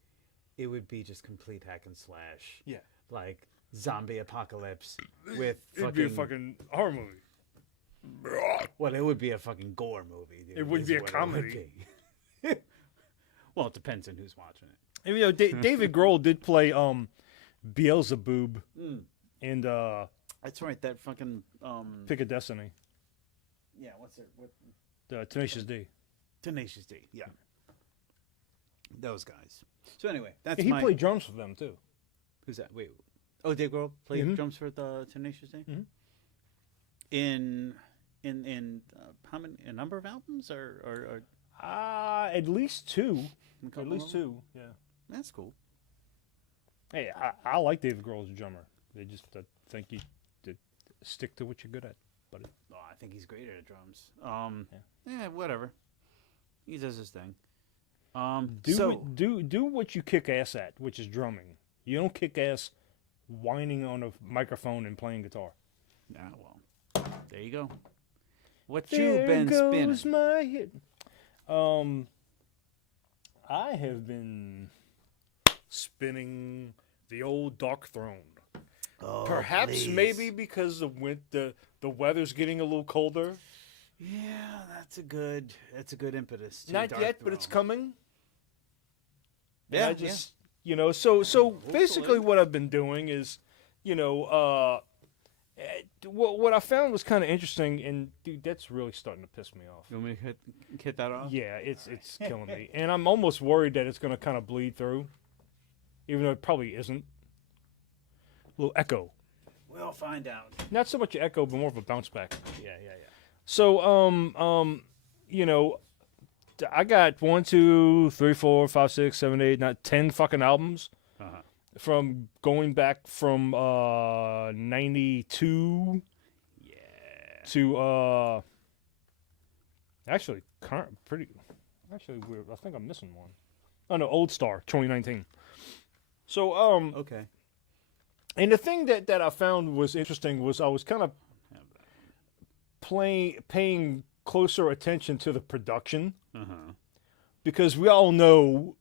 it would be just complete hack and slash. Yeah. Like zombie apocalypse with It'd be a fucking horror movie. Well, it would be a fucking gore movie. Dude, It wouldn't is be a what it comedy. would be. Well, it depends on who's watching it. And, David Grohl did play Beelzebub in That's right. That fucking Pick of Destiny. yeah. What's it? What? Tenacious D. Tenacious D. Yeah. Those guys. So anyway, that's Yeah, he my. played drums for them too. Who's that? Wait. Oh, Dave Grohl played Mhm. drums for the Tenacious D. Mhm. In how many? A number of albums or At least two. a At couple least of them? two. Yeah. That's cool. Hey, I like David Grohl as a drummer. They just think you to stick to what you're good at. But Oh, I think he's great at drums. Yeah, whatever. He does his thing. do what you kick ass at, which is drumming. You don't kick ass whining on a microphone and playing guitar. Ah, well, there you go. What There you been goes spinning? my hit. I have been spinning the old Dark Throne. Oh, Perhaps please. maybe because the weather's getting a little colder. Yeah, that's a good impetus. To Not Dark yet, but it's Throne. coming. Yeah, I just so basically hopefully. what I've been doing is, what I found was kind of interesting, and dude, that's really starting to piss me off. You want me to hit that off? Yeah, it's killing me, and I'm almost worried that it's going to kind of bleed through, even though it probably isn't. A little echo, We'll find out. not so much an echo, but more of a bounce back. Yeah. So, I got 1, 2, 3, 4, 5, 6, 7, 8, not 10 fucking albums Uh-huh. from going back from 92 Yeah. to actually actually weird. I think I'm missing one. Oh no, Old Star 2019. So Okay. and the thing that I found was interesting was I was kind of paying closer attention to the production. Uh-huh. Because we all know,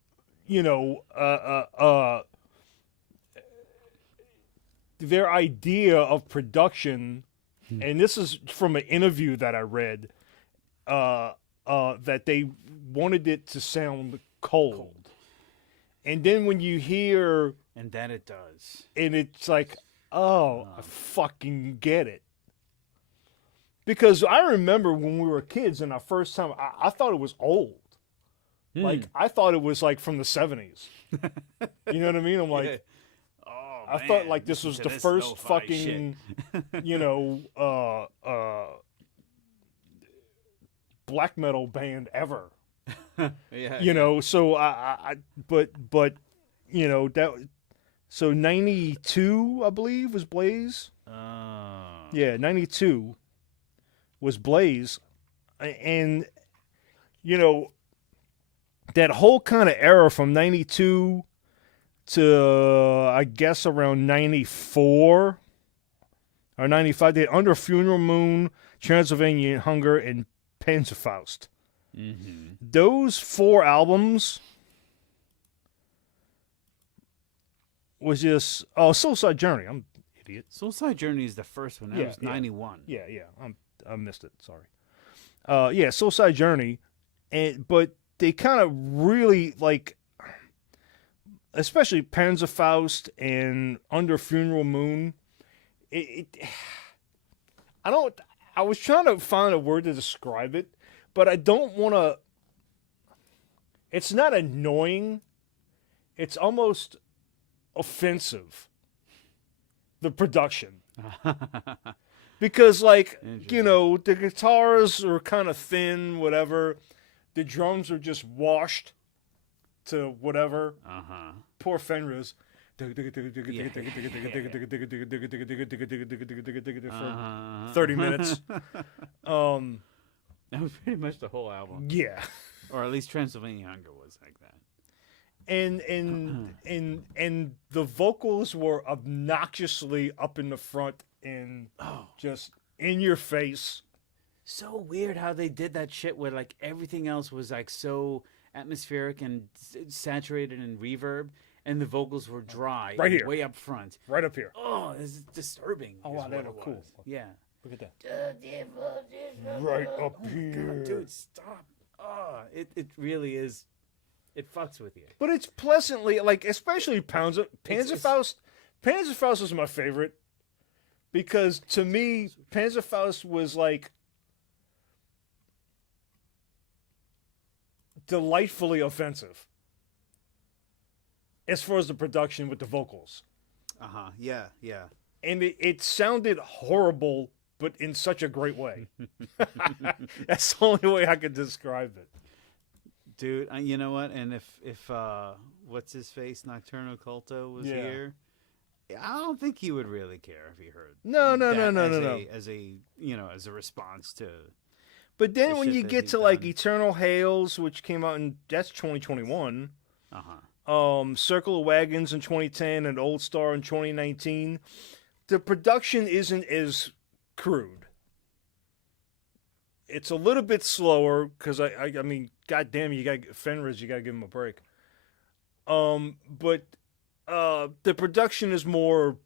their idea of production, and this is from an interview that I read, that they wanted it to sound cold. And then when you hear, And that it does. and it's like, oh, I fucking get it. Because I remember when we were kids and our first time, I thought it was old. Like, I thought it was like from the 70s. You know what I mean? I'm like, Oh, I thought like this was listen the to this first lo-fi fucking, black metal band ever. shit. So so 92, I believe, was Blaze. Yeah, 92 was Blaze. And, that whole kind of era from 92 to, I guess, around 94 or 95, they had Under Funeral Moon, Transylvanian Hunger, and Panzerfaust. Mm-hmm. Those 4 albums was just... Oh, Suicide Journey. I'm an idiot. Soulside Journey is the first one. That was 91. Yeah. I missed it. Sorry. Suicide Journey. But they kind of really, like... Especially Panzerfaust and Under Funeral Moon. I was trying to find a word to describe it, but I don't want to... It's not annoying. It's almost offensive. The production. Because, like, the guitars are kind of thin, whatever. The drums are just washed to whatever. Uh-huh. Poor Fenris. For 30 minutes. That was pretty much the whole album. Yeah. Or at least Transylvania Hunger was like that. And the vocals were obnoxiously up in the front and just in your face. So weird how they did that shit where like everything else was like so atmospheric and saturated in reverb, and the vocals were dry, Right and here. way up front. Right up here. Oh, this is disturbing. Oh, is wow, what that it was was. cool. Yeah. Look at that. Right up here. God, dude, stop. Oh, it really is. It fucks with you. But it's pleasantly, like, especially Panzerfaust. Panzerfaust is my favorite. Because to me, Panzerfaust was like delightfully offensive. As far as the production with the vocals. Uh-huh. Yeah. And it sounded horrible, but in such a great way. That's the only way I could describe it. Dude, you know what? And if what's his face, Nocturno Culto was here, I don't think he would really care if he heard. No. As a response to. But then the when shit you that get he's to like done. Eternal Hails, which came out that's 2021. Uh-huh. Circle of Wagons in 2010 and Old Star in 2019. The production isn't as crude. It's a little bit slower because I mean, goddamn, you got Fenris, you got to give him a break. But the production is more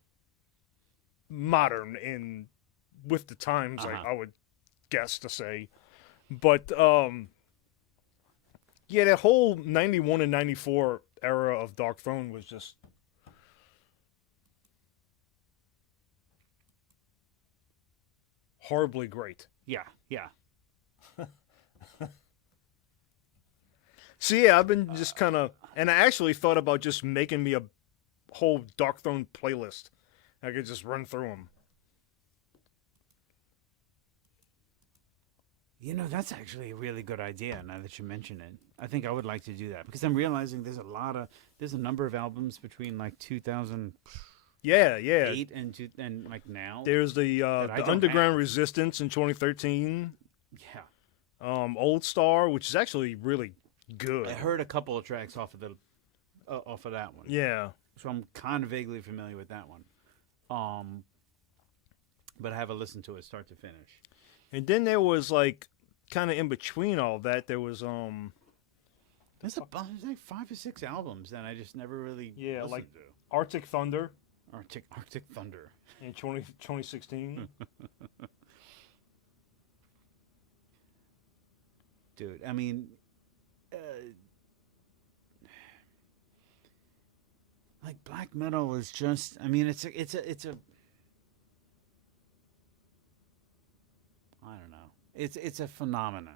modern and with the times, I would guess to say. But yeah, that whole 91 and 94 era of Dark Throne was just horribly great. Yeah. So yeah, I've been just kind of, and I actually thought about just making me a whole Dark Throne playlist. I could just run through them. You know, that's actually a really good idea now that you mention it. I think I would like to do that because I'm realizing there's a number of albums between like 2008 Yeah. and like now. There's the Underground have. Resistance in 2013. Yeah. Old Star, which is actually really good. I heard a couple of tracks off of that one. Yeah. So I'm kind of vaguely familiar with that one. But I haven't listened to it start to finish. And then there was like kind of in between all that, there was There's like 5 or 6 albums that I just never really listened like to. Arctic Thunder Arctic Thunder in 2016. Dude, I mean, like black metal is just. I mean, it's a. I don't know. It's a phenomenon.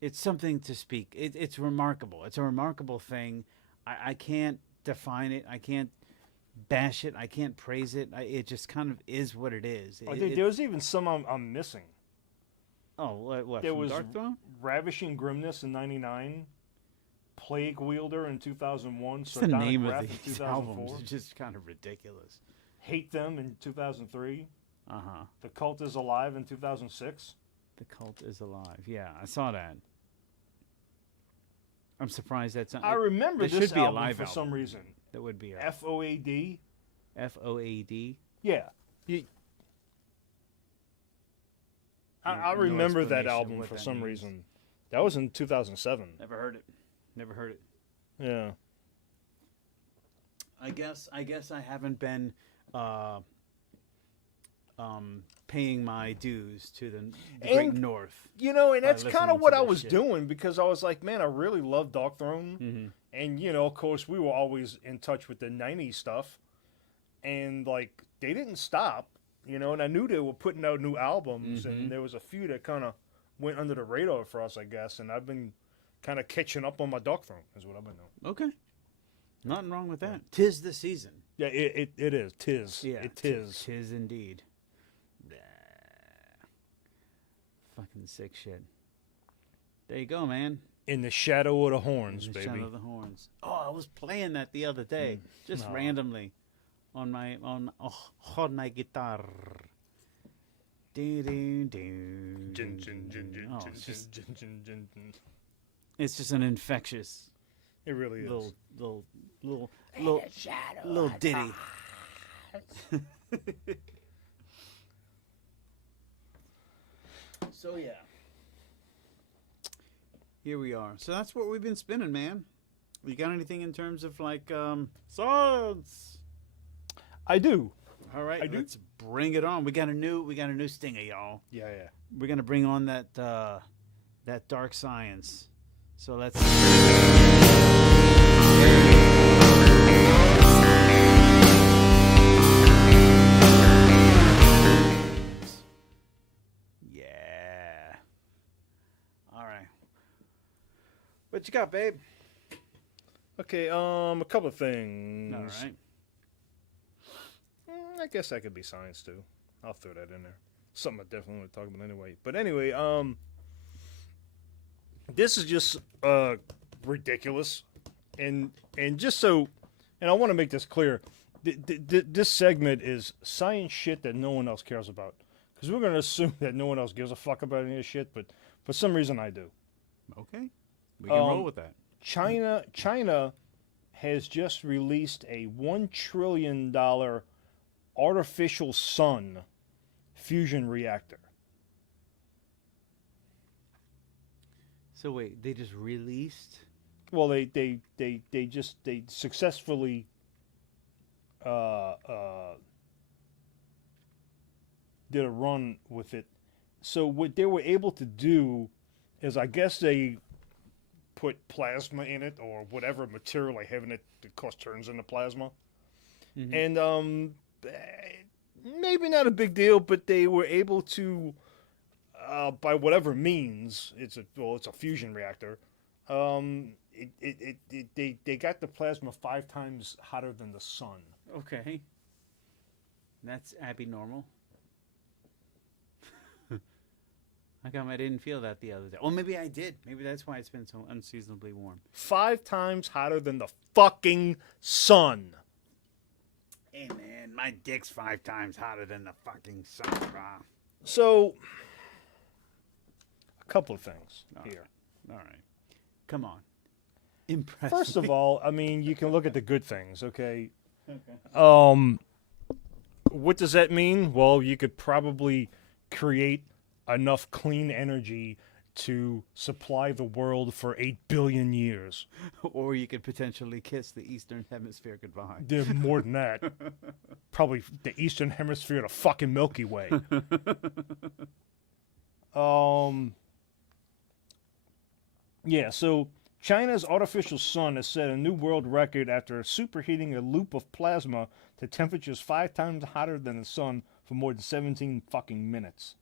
It's something to speak. It's remarkable. It's a remarkable thing. I can't define it. I can't bash it. I can't praise it. It just kind of is what it is. There was even some I'm missing. Oh, what? There From was Dark Throne? Ravishing Grimness in 99, Plague Wielder in 2001, What's the Sardonic name Wrath of in these 2004, albums? It's just kind of ridiculous. Hate Them in 2003, Uh-huh. The Cult is Alive in 2006. The Cult is Alive. Yeah, I saw that. I'm surprised that's not. I remember there this should be a album live for some album. reason. That would be a FOAD. FOAD. Yeah. I No remember that explanation of album what for that some means. reason. That was in 2007. Never heard it. Never heard it. Yeah. I guess I haven't been paying my dues to the Great North. You know, and by that's kind listening of what to I this was shit. doing because I was like, man, I really love Dark Throne. Mm-hmm. And, you know, of course, we were always in touch with the 90s stuff. And, like, they didn't stop, you know, and I knew they were putting out new albums. And there was a few that kind of went under the radar for us, I guess. And I've been kind of catching up on my Dark Throne, is what I've been doing. Okay. Nothing wrong with that. Tis the season. Yeah, it is. Tis. Yeah. It is. Tis indeed. Blah. Fucking sick shit. There you go, man. In the shadow of the horns, The baby. Shadow of the Horns. Oh, I was playing that the other day, just randomly, on my guitar. Do, do, do. Oh, it's just an infectious It really is. little ditty. So yeah. Here we are. So that's what we've been spinning, man. You got anything in terms of like science? I do. All right, I do. let's bring it on. We got a new stinger, y'all. Yeah. We're gonna bring on that dark science. So let's. Yeah. All right. What you got, babe? Okay, a couple of things. All right. I guess that could be science too. I'll throw that in there. Something I definitely want to talk about anyway. But anyway, this is just ridiculous, and just so, and I want to make this clear. This segment is science shit that no one else cares about, because we're going to assume that no one else gives a fuck about any of this shit, but for some reason I do. Okay. We can roll with that. China has just released a $1 trillion artificial sun fusion reactor. So wait, they just released? Well, they successfully did a run with it. So what they were able to do is, I guess they put plasma in it or whatever material they have in it that, of course, turns into plasma. Mm-hmm. And maybe not a big deal, but they were able to, by whatever means, it's a fusion reactor. They got the plasma 5 times hotter than the sun. Okay. That's abnormal. How come I didn't feel that the other day? Well, maybe I did. Maybe that's why it's been so unseasonably warm. 5 times hotter than the fucking sun. Hey, man, my dick's 5 times hotter than the fucking sun, bro. So, a couple of things here. All right. Come on. Impress First me. of all, I mean, you can look at the good things, okay? Okay. What does that mean? Well, you could probably create enough clean energy to supply the world for 8 billion years. Or you could potentially kiss the Eastern Hemisphere goodbye. They're more than that. Probably the Eastern Hemisphere, the fucking Milky Way. Yeah, so China's artificial sun has set a new world record after superheating a loop of plasma to temperatures 5 times hotter than the sun for more than 17 fucking minutes.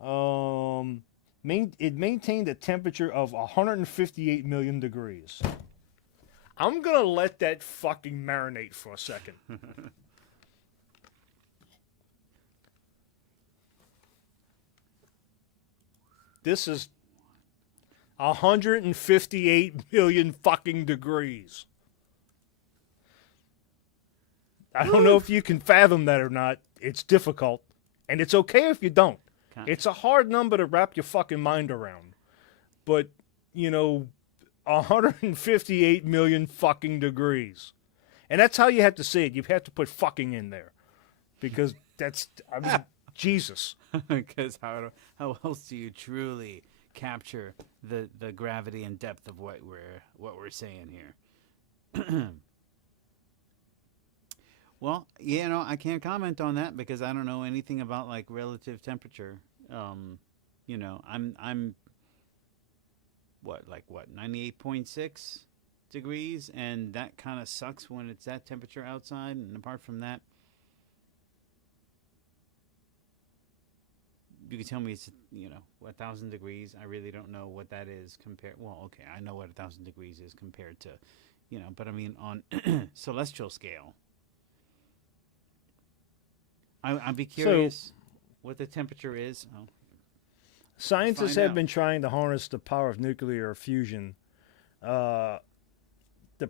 It maintained a temperature of 158 million degrees. I'm gonna let that fucking marinate for a second. This is 158 million fucking degrees. I don't know if you can fathom that or not. It's difficult. And it's okay if you don't. It's a hard number to wrap your fucking mind around. But, 158 million fucking degrees. And that's how you have to say it. You have to put fucking in there. Because Jesus. Because how else do you truly capture the gravity and depth of what we're saying here? Well, I can't comment on that because I don't know anything about like relative temperature. I'm what 98.6 degrees, and that kind of sucks when it's that temperature outside. And apart from that, you can tell me it's 1,000 degrees. I really don't know what that is compared. Well, okay, I know what 1,000 degrees is compared to, but I mean on celestial scale. I'd be curious what the temperature is. Scientists have been trying to harness the power of nuclear fusion, the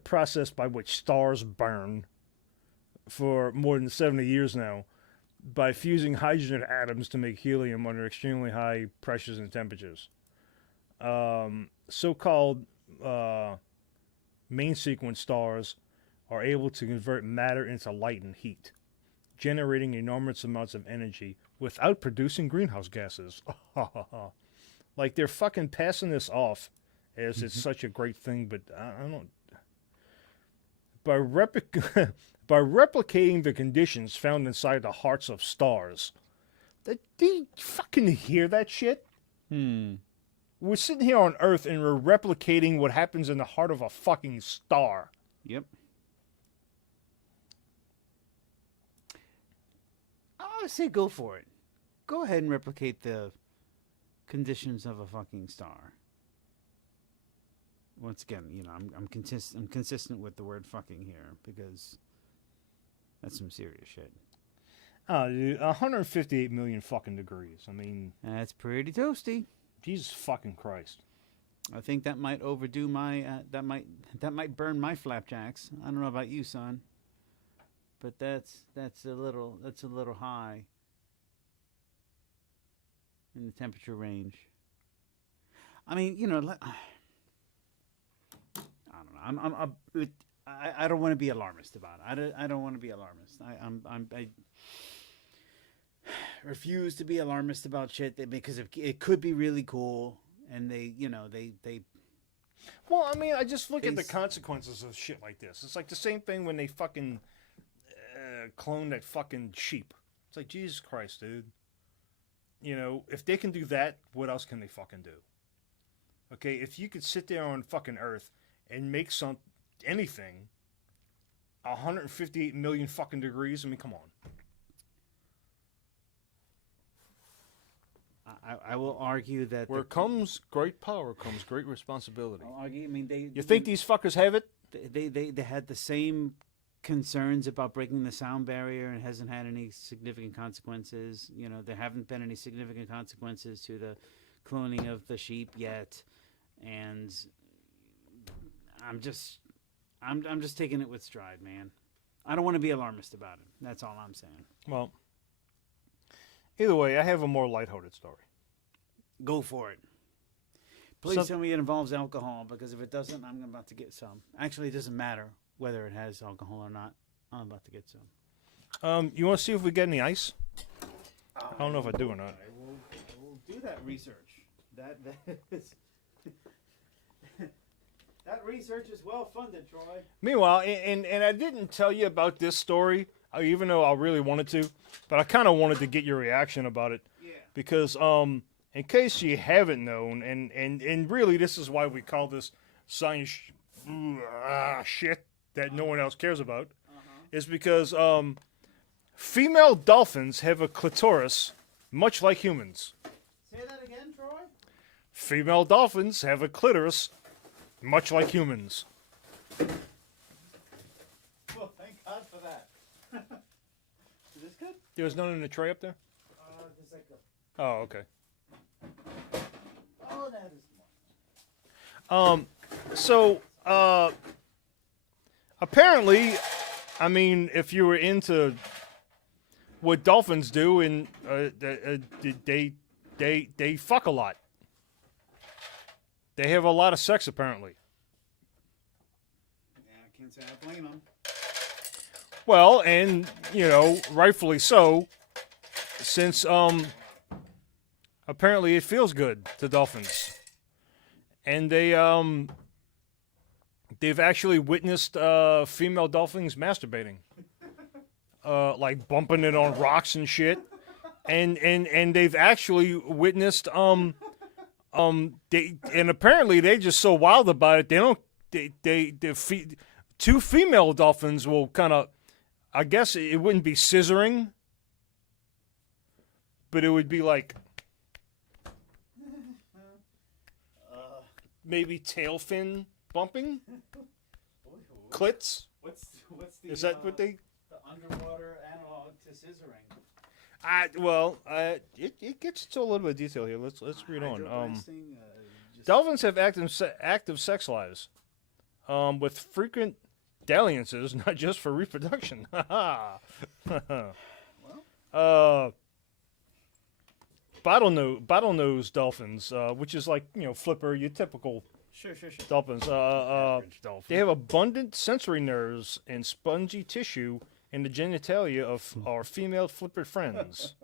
process by which stars burn, for more than 70 years now, by fusing hydrogen atoms to make helium under extremely high pressures and temperatures. So-called main sequence stars are able to convert matter into light and heat, generating enormous amounts of energy without producing greenhouse gases. Like, they're fucking passing this off as it's such a great thing, but I don't... By replicating the conditions found inside the hearts of stars. Do you fucking hear that shit? We're sitting here on Earth and we're replicating what happens in the heart of a fucking star. Yep. I say go for it. Go ahead and replicate the conditions of a fucking star. Once again, I'm consistent with the word fucking here because that's some serious shit. Dude, 158 million fucking degrees. I mean, That's pretty toasty. Jesus fucking Christ. I think that might overdo my that might burn my flapjacks. I don't know about you, son, but that's a little high in the temperature range. I mean, I don't know. I don't want to be alarmist about it. I don't want to be alarmist. refuse to be alarmist about shit because it could be really cool, and they Well, I mean, I just look at the consequences of shit like this. It's like the same thing when they fucking clone that fucking sheep. It's like, Jesus Christ, dude. You know, if they can do that, what else can they fucking do? Okay, if you could sit there on fucking Earth and make anything 158 million fucking degrees, I mean, come on. I will argue that Where comes great power comes great responsibility. I'll argue, I mean, You think these fuckers have it? They had the same concerns about breaking the sound barrier and hasn't had any significant consequences. You know, there haven't been any significant consequences to the cloning of the sheep yet, and I'm just taking it with stride, man. I don't want to be alarmist about it. That's all I'm saying. Well, either way, I have a more lighthearted story. Go for it. Please tell me it involves alcohol, because if it doesn't, I'm about to get some. Actually, it doesn't matter whether it has alcohol or not. I'm about to get some. You want to see if we get any ice? I don't know if I do or not. I will do that research. That is that research is well funded, Troy. Meanwhile, and I didn't tell you about this story, even though I really wanted to, but I kind of wanted to get your reaction about it. Yeah. Because in case you haven't known, and really this is why we call this science shit that no one else cares about, is because female dolphins have a clitoris much like humans. Say that again, Troy? Female dolphins have a clitoris much like humans. Well, thank God for that. Is this good? There's none in the tray up there? There's like a... Oh, okay. Oh, that is more. So, apparently, I mean, if you were into what dolphins do, and they fuck a lot. They have a lot of sex, apparently. Yeah, I can't say I blame them. Well, and, you know, rightfully so, since, apparently it feels good to dolphins. And they've actually witnessed female dolphins masturbating. Like bumping it on rocks and shit. And they've actually witnessed and apparently they're just so wild about it, two female dolphins will kind of, I guess it wouldn't be scissoring, but it would be like maybe tail fin bumping? Clits? What's the... Is that what they... The underwater analog to scissoring. It gets to a little bit of detail here. Let's read on. Just... Dolphins have active sex lives, with frequent dalliances, not just for reproduction. Bottlenose dolphins, which is like, you know, flipper, your typical Sure. dolphins. They have abundant sensory nerves and spongy tissue in the genitalia of our female flipper friends.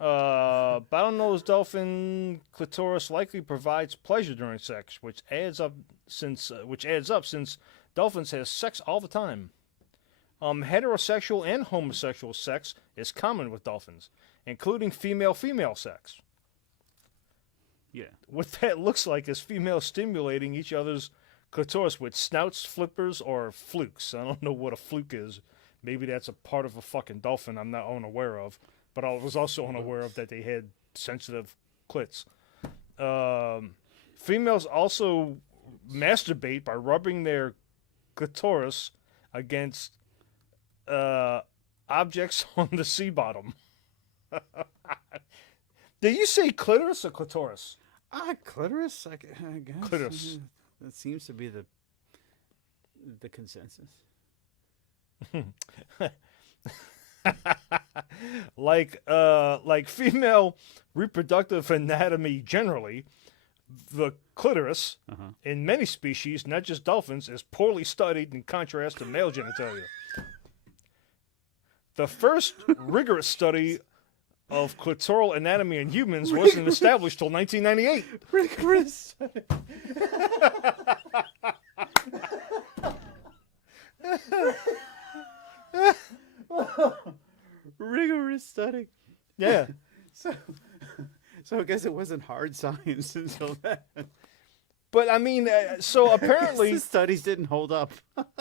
Bottlenose dolphin clitoris likely provides pleasure during sex, which adds up since dolphins have sex all the time. Heterosexual and homosexual sex is common with dolphins, including female-female sex. Yeah. What that looks like is females stimulating each other's clitoris with snouts, flippers, or flukes. I don't know what a fluke is. Maybe that's a part of a fucking dolphin I'm not unaware of. But I was also unaware of that they had sensitive clits. Females also masturbate by rubbing their clitoris against objects on the sea bottom. Did you say clitoris or clitoris? Clitoris, I guess. Clitoris. That seems to be the consensus. Like female reproductive anatomy generally, the clitoris in many species, not just dolphins, is poorly studied in contrast to male genitalia. The first rigorous study of clitoral anatomy in humans wasn't established till 1998. Rigorous. Rigorous study. Yeah. So I guess it wasn't hard science until that. But I mean, so apparently, The studies didn't hold up.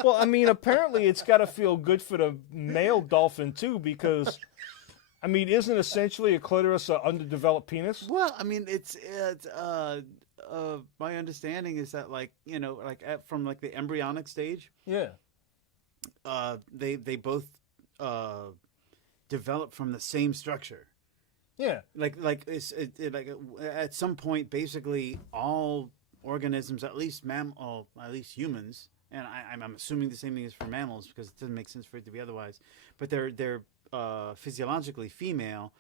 well, I mean, apparently it's got to feel good for the male dolphin too, because, I mean, isn't essentially a clitoris an underdeveloped penis? Well, I mean, it's my understanding is that, like, you know, like from like the embryonic stage, Yeah. they both develop from the same structure. Yeah. Like like at some point, basically all organisms, at least at least humans, and I'm assuming the same thing is for mammals because it doesn't make sense for it to be otherwise. But they're physiologically female.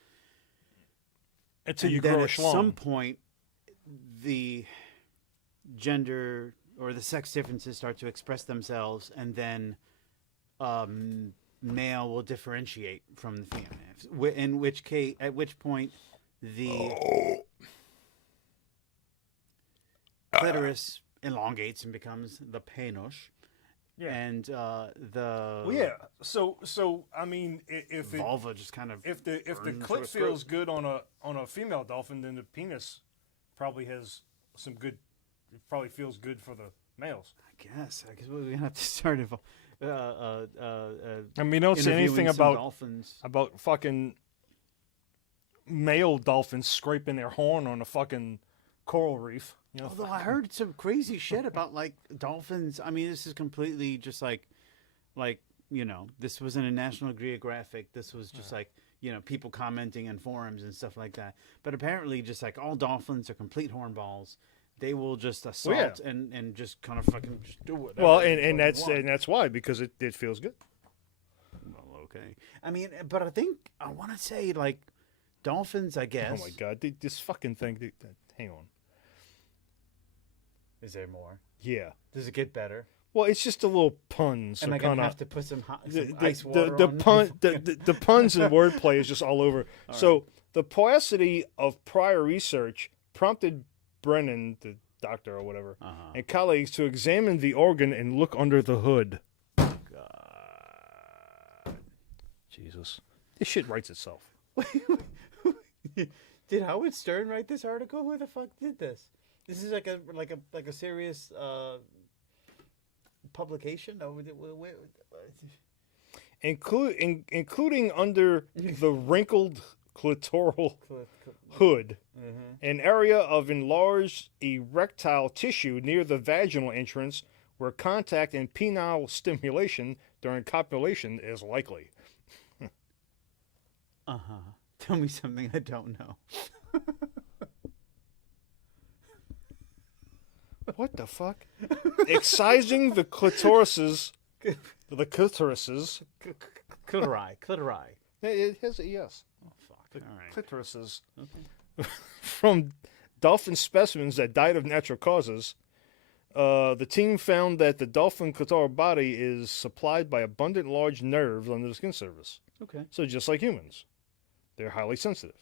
Until And you then grow a at schlong. some point, the gender or the sex differences start to express themselves, and then male will differentiate from the female. In which case, at which point, the clitoris elongates and becomes the penis. Yeah. And the Well, yeah. So I mean, if vulva just kind of if the burns clit or feels screws. good on a female dolphin, then the penis probably has some good. It probably feels good for the males. I guess we're gonna have to start I mean, don't say anything interviewing some about dolphins. fucking male dolphins scraping their horn on a fucking coral reef. You know, Although I heard some crazy shit about like dolphins. I mean, this is completely just like you know, this wasn't a National Geographic. This was just like, you know, people commenting in forums and stuff like that. But apparently, just like all dolphins are complete hornballs. They will just assault and just kind of fucking just do whatever. well, they and fucking want. that's why, because it feels good. Well, okay. I mean, but I think I want to say like dolphins. I guess. Oh my god, this fucking thing. Hang on. Is there more? Yeah. Does it get better? Well, it's just a little pun. So Am I kind gonna of have to put some the ice water on? pun the puns and wordplay is just all over. So the paucity of prior research prompted Brennan, the doctor or whatever, and colleagues to examine the organ and look under the hood. God. Jesus, this shit writes itself. Did Howard Stern write this article? Who the fuck did this? This is like a serious publication. No, Including under the wrinkled clitoral hood, an area of enlarged erectile tissue near the vaginal entrance where contact and penile stimulation during copulation is likely. Tell me something I don't know. What the fuck? Excising the clitorises. Clitori. It has a yes. Oh fuck! All right. Clitorises Okay. from dolphin specimens that died of natural causes. The team found that the dolphin clitoral body is supplied by abundant large nerves under the skin surface. Okay. So just like humans, they're highly sensitive.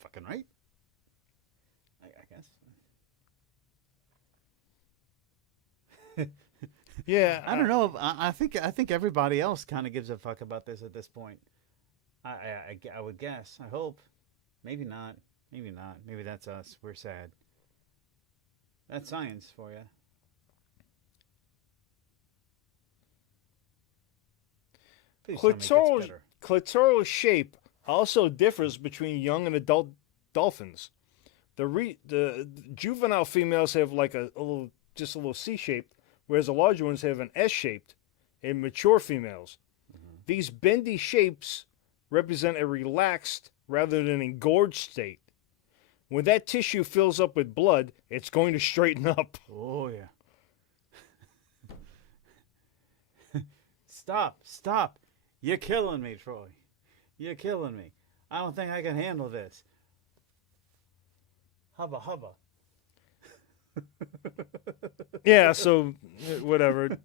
Fucking right. I guess. Yeah, I don't know. I think everybody else kind of gives a fuck about this at this point. I would guess. I hope. Maybe not. Maybe not. Maybe that's us. We're sad. That's science for you. Please tell me it gets better. Clitoral shape also differs between young and adult dolphins. The juvenile females have like a little C-shaped, whereas the larger ones have an S-shaped in mature females. These bendy shapes represent a relaxed rather than engorged state. When that tissue fills up with blood, it's going to straighten up. Oh yeah. Stop. You're killing me, Troy. You're killing me. I don't think I can handle this. Hubba. Yeah, so whatever.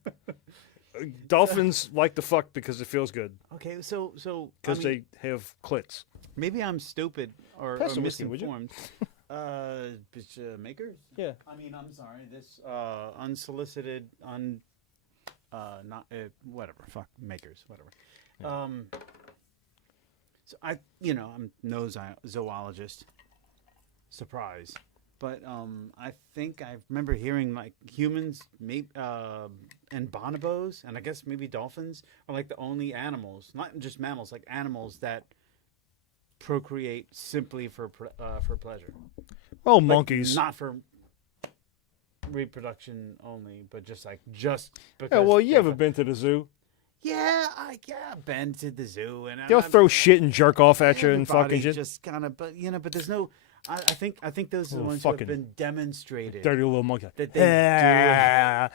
dolphins like to fuck because it feels good. Okay, so Because they have clits. maybe I'm stupid or Pass the whiskey, would you? misinformed. Makers? Yeah. I mean, I'm sorry. This unsolicited, not whatever. Fuck makers, whatever. Yeah. So I'm no zoologist. Surprise, but I think I remember hearing like humans, and bonobos, and I guess maybe dolphins are like the only animals, not just mammals, like animals that procreate simply for pleasure. Well, Like, monkeys. not for reproduction only, but just because. Yeah, well, you ever been to the zoo? Yeah, I've been to the zoo, and They'll throw shit and jerk off at you and everybody fucking shit. just kind of, but there's no. I think those are the Little ones who have fucking been demonstrated Dirty little monkey. that they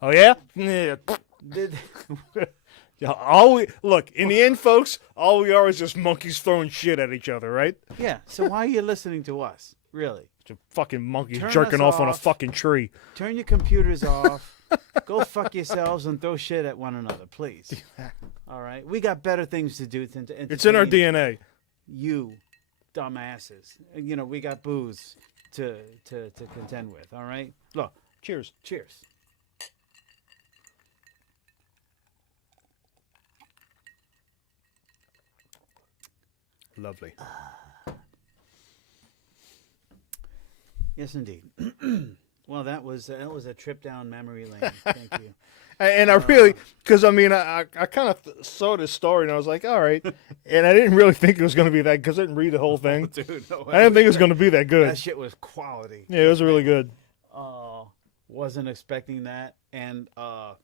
Oh yeah? Yeah. do. Yeah, look, in the end, folks, all we are is just monkeys throwing shit at each other, right? Yeah. So why are you listening to us? Really? Just fucking monkeys Turn jerking us off on a off. fucking tree. Turn your computers off. Go fuck yourselves and throw shit at one another, please. All right. We got better things to do than to entertain It's in our DNA. you dumbasses. We got booze to contend with. All right. Look. Cheers. Cheers. Lovely. Yes, indeed. Well, that was a trip down memory lane. Thank you. And I really, because I mean, I kind of saw this story and I was like, all right. And I didn't really think it was going to be that because I didn't read the whole thing. Dude, no, I didn't think it was going to be that good. that shit was quality. Yeah, it was really good. Wasn't expecting that, and I'm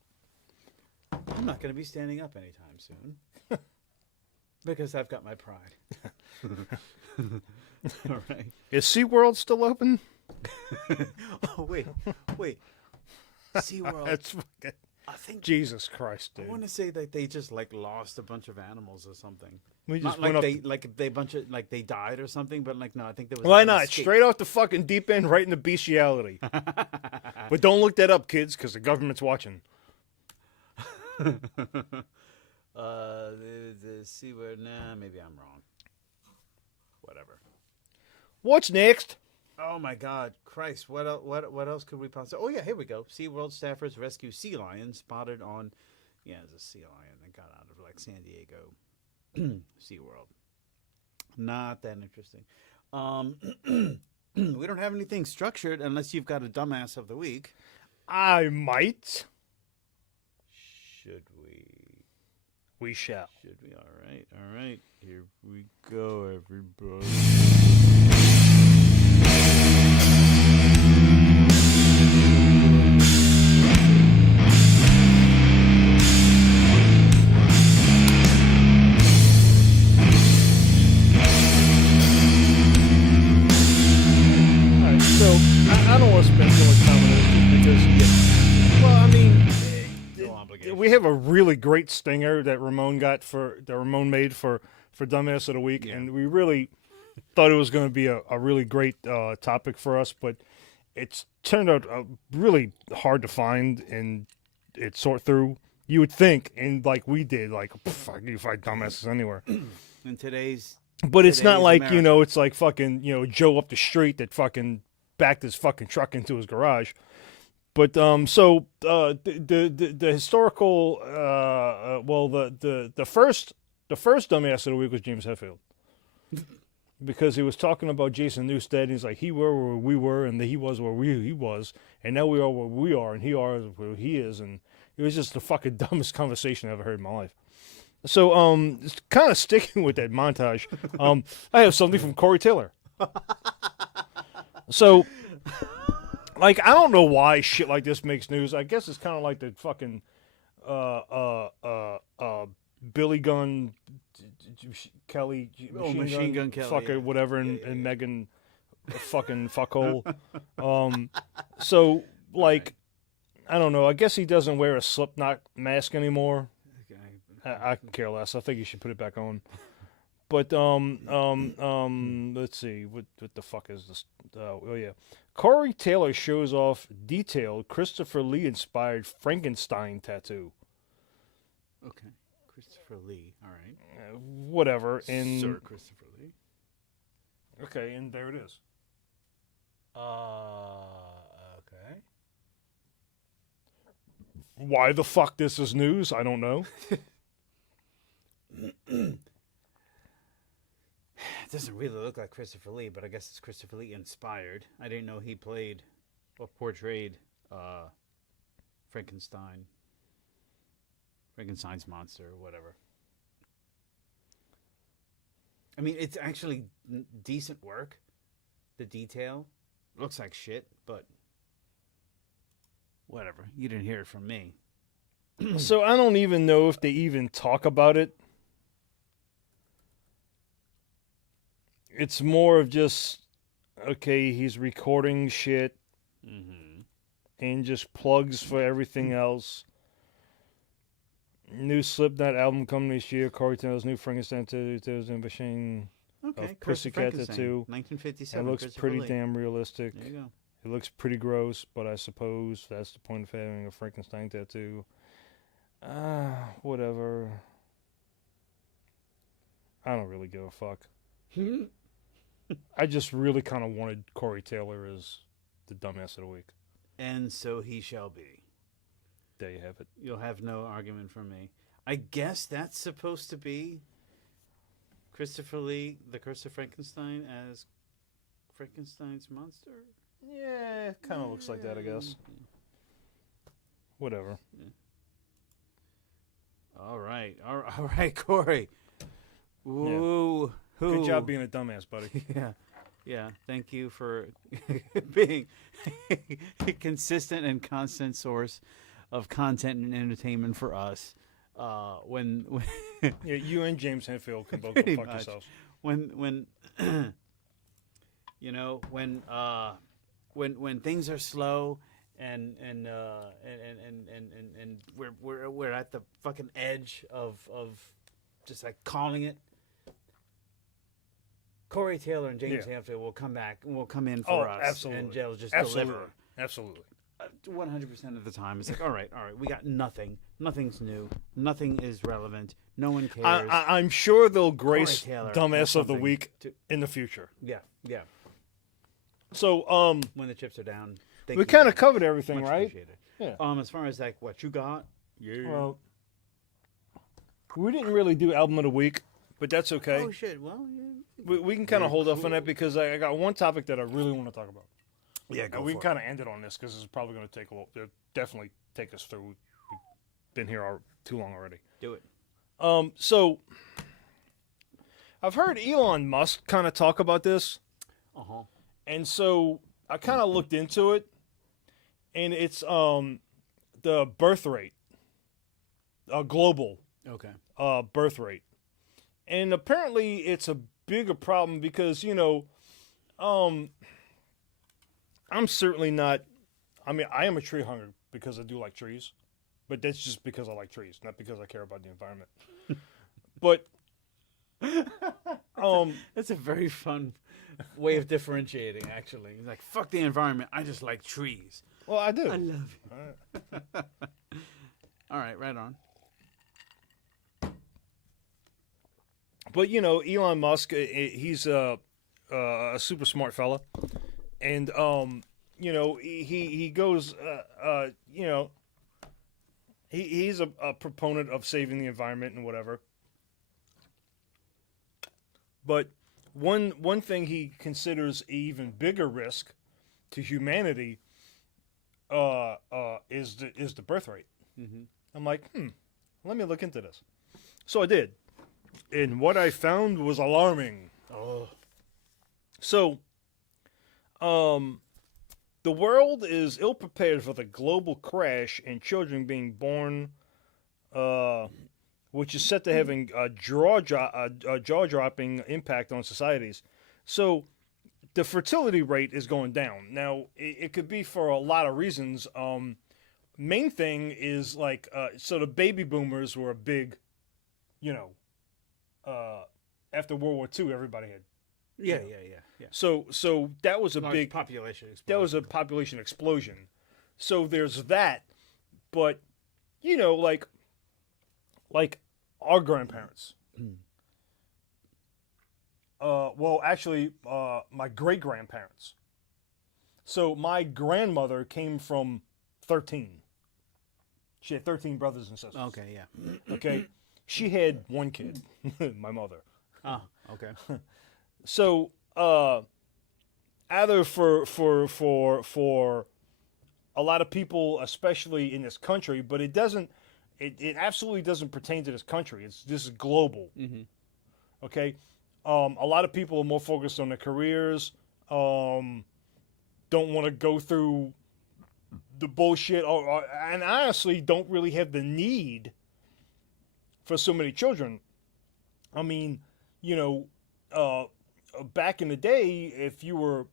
not going to be standing up anytime soon because I've got my pride. All right. Is SeaWorld still open? Oh wait. SeaWorld. That's fucking, I think Jesus Christ, I dude. want to say that they just like lost a bunch of animals or something. We just Not went like up. they bunch of like they died or something, but like no, I think there was. Why an not? escape. Straight off the fucking deep end, right into bestiality. But don't look that up, kids, because the government's watching. The SeaWorld. Nah, maybe I'm wrong. Whatever. What's next? Oh my God, Christ! What else could we possibly? Oh yeah, here we go. SeaWorld staffers rescue sea lion spotted on. Yeah, it's a sea lion that got out of like San Diego SeaWorld. Not that interesting. We don't have anything structured unless you've got a dumbass of the week. I might. Should we? We shall. Should we? All right. Here we go, everybody. Alright, so I don't want to spend too much time on this because, well, I mean, No obligation. we have a really great stinger that Ramon made for Dumbass of the Week, Yeah. and we really thought it was going to be a really great topic for us, but it's turned out really hard to find and sort through. You would think, and like we did, like I can find dumbasses anywhere. In today's. But it's not Today's like, America. it's like fucking, Joe up the street that fucking backed his fucking truck into his garage. But the historical the first dumbass of the week was James Hetfield. Because he was talking about Jason Newsted, and he's like, he were where we were, and he was where he was, and now we are where we are, and he is where he is, and it was just the fucking dumbest conversation I ever heard in my life. So, kind of sticking with that montage, I have something from Corey Taylor. So, like, I don't know why shit like this makes news. I guess it's kind of like the fucking Billy Gunn Kelly Machine Gun Kelly, fucker, yeah. whatever, and, Yeah. and Megan fucking fuckhole. So, like, I don't know. I guess he doesn't wear a Slipknot mask anymore. I can care less. I think you should put it back on. But let's see, what the fuck is this? Oh yeah, Corey Taylor shows off detailed Christopher Lee inspired Frankenstein tattoo. Okay. Christopher Lee. All right. Whatever. And Sir Christopher Lee. okay, and there it is. Okay. Why the fuck this is news? I don't know. It doesn't really look like Christopher Lee, but I guess it's Christopher Lee inspired. I didn't know he played or portrayed Frankenstein. Frankenstein's monster or whatever. I mean, it's actually decent work. The detail looks like shit, but whatever. You didn't hear it from me. So I don't even know if they even talk about it. It's more of just, okay, he's recording shit and just plugs for everything else. New Slipknot album coming this year. Corey Taylor's new Frankenstein tattoo and machine of Pussycat tattoo. 1957. It looks pretty damn realistic. There you go. It looks pretty gross, but I suppose that's the point of having a Frankenstein tattoo. Whatever. I don't really give a fuck. I just really kind of wanted Corey Taylor as the dumbass of the week. And so he shall be. There you have it. You'll have no argument from me. I guess that's supposed to be Christopher Lee, the Curse of Frankenstein, as Frankenstein's monster? Yeah, it kind of looks like that, I guess. Whatever. Yeah. All right, Corey. Ooh, Good job being a dumbass, buddy. Yeah. Thank you for being a consistent and constant source of content and entertainment for us. When Yeah, you and James Hetfield can both go Pretty fuck much. yourselves. when you know when things are slow and we're at the fucking edge of just like calling it. Corey Taylor and James Hetfield will come back and will come in for us. Absolutely. And they'll just Absolutely. deliver. Absolutely. 100% of the time. It's like, all right, we got nothing. Nothing's new. Nothing is relevant. No one cares. I'm sure they'll grace Taylor has Dumbass of the something Week to- in the future. Yeah. So, When the chips are down. we kind of covered everything, Much right? appreciated. Yeah. As far as like what you got, Well, we didn't really do Album of the Week, but that's okay. Oh shit! Well, yeah. We can kind of hold off on that because I got one topic that I really want to talk about. Yeah, go And we for kind of ended on this because it's probably going to take a little, definitely take us through. We've been here too long already. Do it. So I've heard Elon Musk kind of talk about this, and so I kind of looked into it, and it's the birth rate, global Okay. birth rate, and apparently it's a bigger problem because I'm certainly not. I mean, I am a tree hugger because I do like trees, but that's just because I like trees, not because I care about the environment. But That's a very fun way of differentiating. Actually, it's like fuck the environment. I just like trees. well, I do. I love you. All right, right on. But Elon Musk, he's a super smart fella, and he goes, he's a proponent of saving the environment and whatever. But one thing he considers an even bigger risk to humanity is the birth rate. Mm-hmm. I'm like, let me look into this. So I did. And what I found was alarming. Oh. So, the world is ill prepared for the global crash and children being born, which is set to having a jaw-dropping impact on societies. So, the fertility rate is going down. Now, it could be for a lot of reasons. Main thing is like, so the baby boomers were a big, after World War II, everybody had. Yeah. So that was a Large big population. that was a population explosion. So there's that, but like our grandparents. Well, actually, my great grandparents. So my grandmother came from 13. She had 13 brothers and sisters. Okay, yeah. Okay, she had one kid, my mother. Oh, okay. So either for a lot of people, especially in this country, but it doesn't. It absolutely doesn't pertain to this country. This is global. Mm-hmm. Okay, a lot of people are more focused on their careers. Don't want to go through the bullshit, and honestly, don't really have the need for so many children. I mean, back in the day, if you were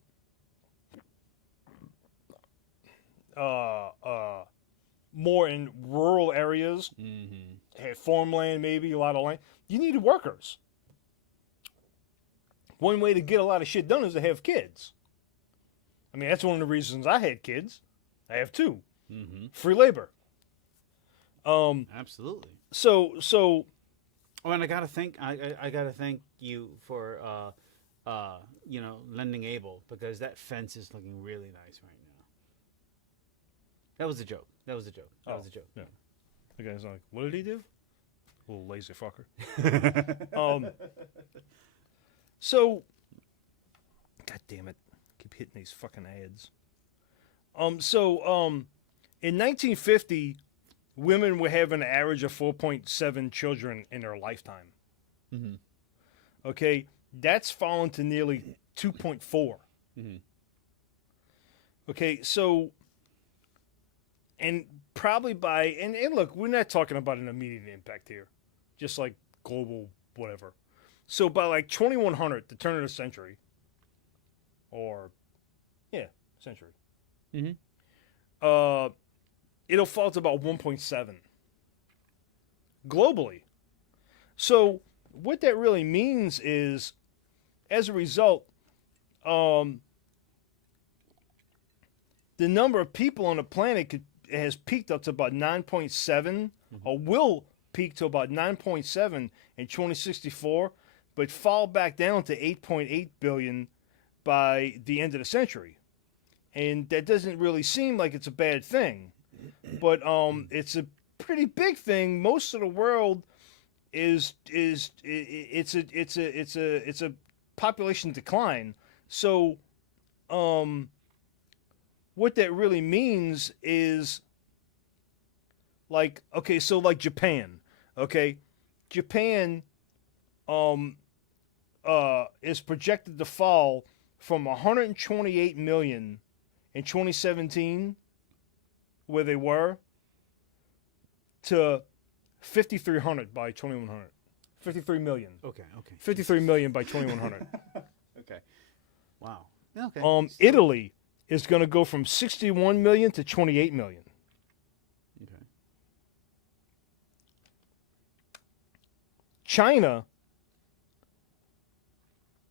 more in rural areas, had farmland, maybe a lot of land, you needed workers. One way to get a lot of shit done is to have kids. I mean, that's one of the reasons I had kids. I have two. Mm-hmm. Free labor. Absolutely. So. Oh, and I gotta thank you for lending Abel, because that fence is looking really nice right now. That was a joke. That was a joke. Yeah. The guy's like, what did he do? Little lazy fucker. So, God damn it. Keep hitting these fucking ads. In 1950, women were having an average of 4.7 children in their lifetime. Mm-hmm. Okay, that's fallen to nearly 2.4. Mm-hmm. Okay, so, and probably and look, we're not talking about an immediate impact here, just like global whatever. So by like 2100, the turn of the century, century. Mm-hmm. It'll fall to about 1.7 globally. So what that really means is, as a result, the number of people on the planet has peaked up to about 9.7, or will peak to about 9.7 in 2064, but fall back down to 8.8 billion by the end of the century. And that doesn't really seem like it's a bad thing, but it's a pretty big thing. Most of the world it's a population decline. So what that really means is, like, okay, so like Japan, okay, Japan is projected to fall from 128 million in 2017, where they were, to 5,300 by 2100. 53 million. Okay. 53 million by 2100. Okay. Wow. Okay. Italy is going to go from 61 million to 28 million. Okay. China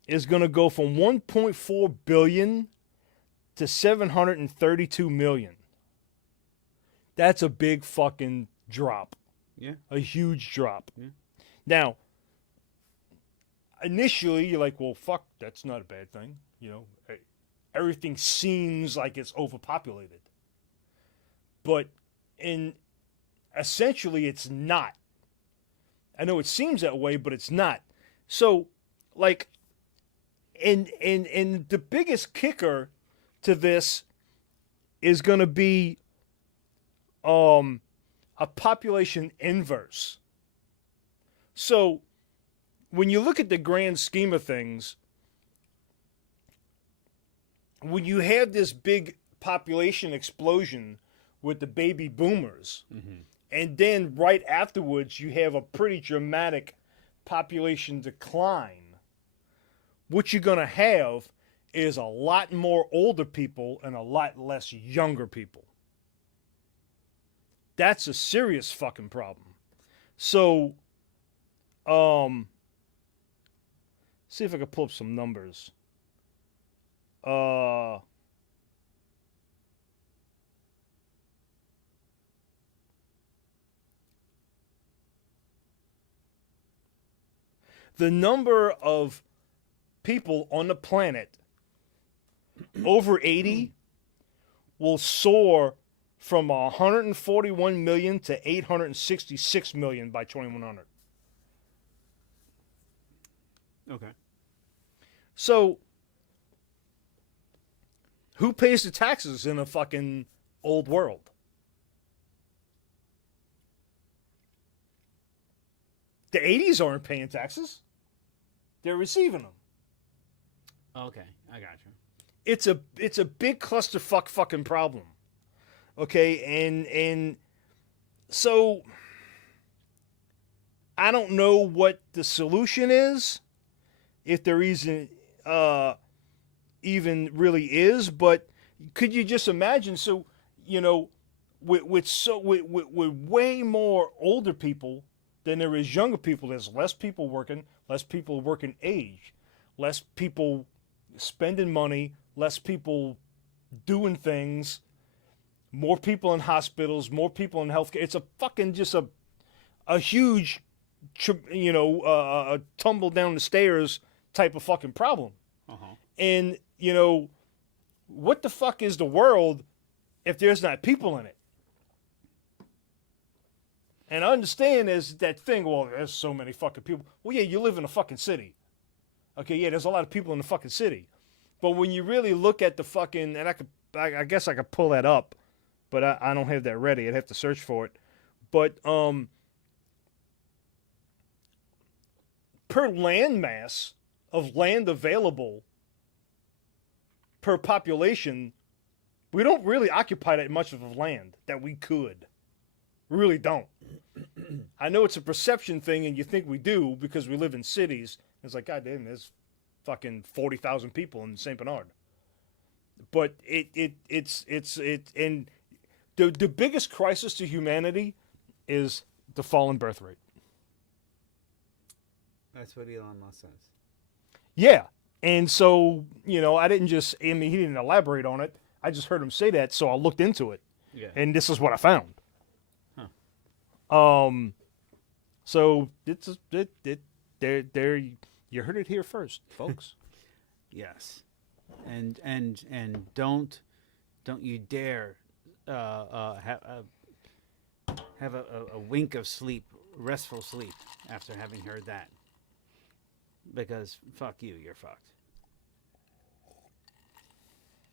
is going to go from 1.4 billion to 732 million. That's a big fucking drop. Yeah. A huge drop. Yeah. Now, initially, you're like, well, fuck, that's not a bad thing. Everything seems like it's overpopulated. But essentially, it's not. I know it seems that way, but it's not. So, like, and the biggest kicker to this is going to be a population inverse. So when you look at the grand scheme of things, when you have this big population explosion with the baby boomers, and then right afterwards you have a pretty dramatic population decline, what you're going to have is a lot more older people and a lot less younger people. That's a serious fucking problem. So, see if I can pull up some numbers. The number of people on the planet over 80 will soar from 141 million to 866 million by 2100. Okay. So, who pays the taxes in a fucking old world? The 80s aren't paying taxes. They're receiving them. Okay, I got you. It's a big clusterfuck fucking problem. Okay, and so I don't know what the solution is, if there isn't even really is, but could you just imagine? So, you know, with way more older people than there is younger people, there's less people working age, less people spending money, less people doing things, more people in hospitals, more people in healthcare. It's a fucking just a huge, tumble down the stairs type of fucking problem. Uh-huh. And, you know, what the fuck is the world if there's not people in it? And I understand there's that thing, well, there's so many fucking people. Well, yeah, you live in a fucking city. Okay, yeah, there's a lot of people in the fucking city. But when you really look at the fucking, and I guess I could pull that up, but I don't have that ready. I'd have to search for it. But per land mass of land available per population, we don't really occupy that much of land that we could. We really don't. I know it's a perception thing, and you think we do because we live in cities. It's like, God damn, there's fucking 40,000 people in St. Bernard. But it's and the biggest crisis to humanity is the fallen birth rate. That's what Elon Musk says. Yeah. And so, you know, he didn't elaborate on it. I just heard him say that, so I looked into it. Yeah. And this is what I found. Huh. So there you heard it here first, folks. Yes. And don't you dare have a wink of sleep, restful sleep after having heard that. Because fuck you, you're fucked.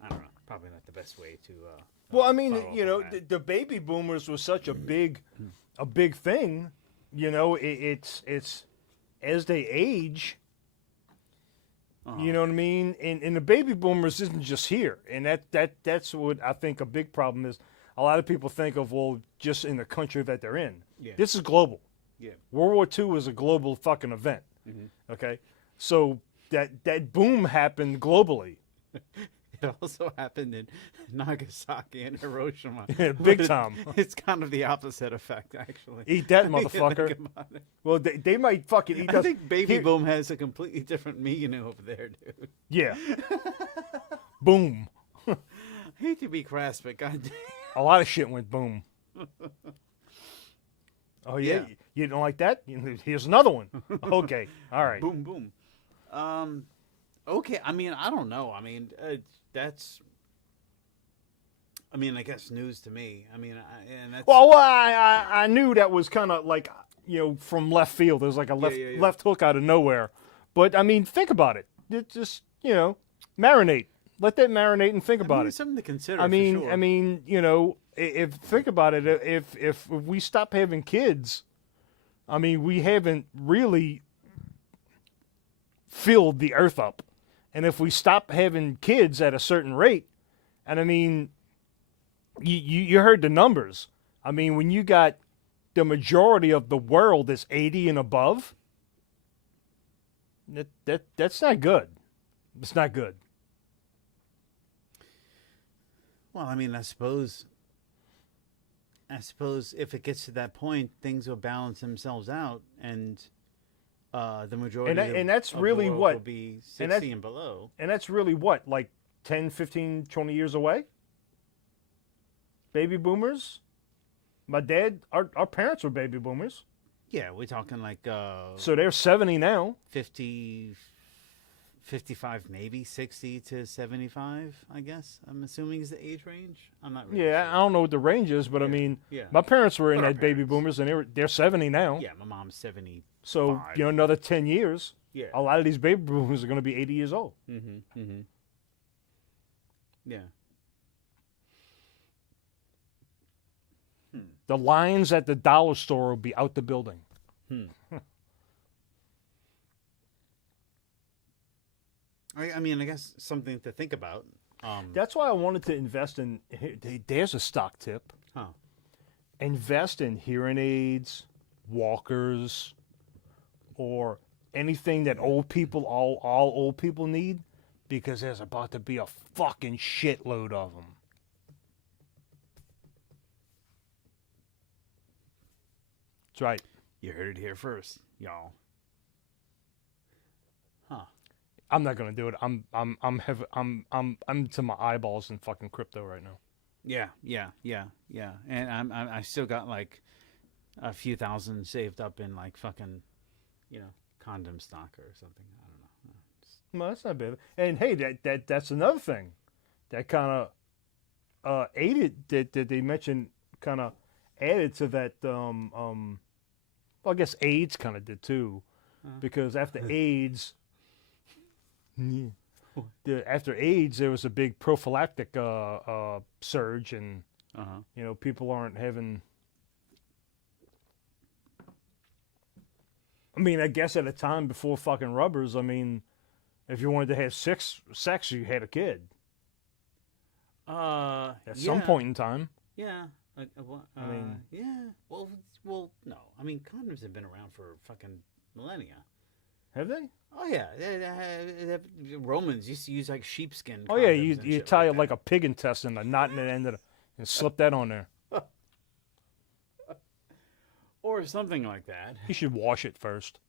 I don't know. Probably not the best way to. Well, I mean, follow you up know, on that. the baby boomers was such a big thing. You know, it's as they age. Uh-huh. You know what I mean? And the baby boomers isn't just here, and that's what I think a big problem is. A lot of people think of, well, just in the country that they're in. Yeah. This is global. Yeah. World War II was a global fucking event. Mm-hmm. Okay, so that boom happened globally. It also happened in Nagasaki and Hiroshima. Big time. It's kind of the opposite effect, actually. Eat that, When you motherfucker. think about it. Well, they might fucking eat I us. think baby boom has a completely different meaning over there, dude. Yeah. Boom. I hate to be crass, but goddamn. A lot of shit went boom. Oh, yeah? Yeah. You don't like that? Here's another one. Okay. All right. Boom, boom. Okay, I mean, I don't know. I mean, that's... I mean, I guess news to me. I mean, that's... Well, I knew that was kind of like, you know, from left field. There's like a left hook out of nowhere. But, I mean, think about it. It just, you know, marinate. Let that marinate and think about it. It's something to consider, I mean, for sure. I mean, you know, if think about it, if we stop having kids, I mean, we haven't really filled the earth up. And if we stop having kids at a certain rate, and I mean, you heard the numbers. I mean, when you got the majority of the world is 80 and above, that's not good. It's not good. Well, I mean, I suppose if it gets to that point, things will balance themselves out, and the majority and that's of really the world what- will be and 60 and below. And that's really what, like 10, 15, 20 years away? Baby boomers? My dad, our parents were baby boomers. Yeah, we're talking like So they're 70 now. 50, 55, maybe 60 to 75, I guess. I'm assuming is the age range. I'm not really Yeah, sure. I don't know what the range is, but I Yeah, mean, yeah. my parents were in But our that baby parents. boomers, and they're 70 now. Yeah, my mom's 70. So, Five. you know, another 10 years, Yeah. a lot of these baby boomers are going to be 80 years old. Mm-hmm. Mm-hmm. Yeah. The lines at the dollar store will be out the building. I mean, I guess something to think about. That's why I wanted to invest in. There's a stock tip. Huh. Invest in hearing aids, walkers, or anything that old people, all old people need, because there's about to be a fucking shitload of them. That's right. You heard it here first, y'all. Huh. I'm not gonna do it. I'm to my eyeballs in fucking crypto right now. Yeah. And I still got like a few thousand saved up in like fucking, condom stock or something. I don't know. Well, that's not bad. And hey, that's another thing that kind of aided that they mentioned, kind of added to that. Well, I guess AIDS kind of did too, because after AIDS, after AIDS, there was a big prophylactic surge, and people aren't having. I mean, I guess at a time before fucking rubbers, I mean, if you wanted to have sex, you had a kid. At some point in time. Yeah. I mean, yeah. Well, no. I mean, condoms have been around for fucking millennia. Have they? Oh yeah, Romans used to use like sheepskin. Oh yeah, condoms and you shit tie like it like that. a pig intestine, a knot in the end of it, and slip that on there. Or something like that. You should wash it first.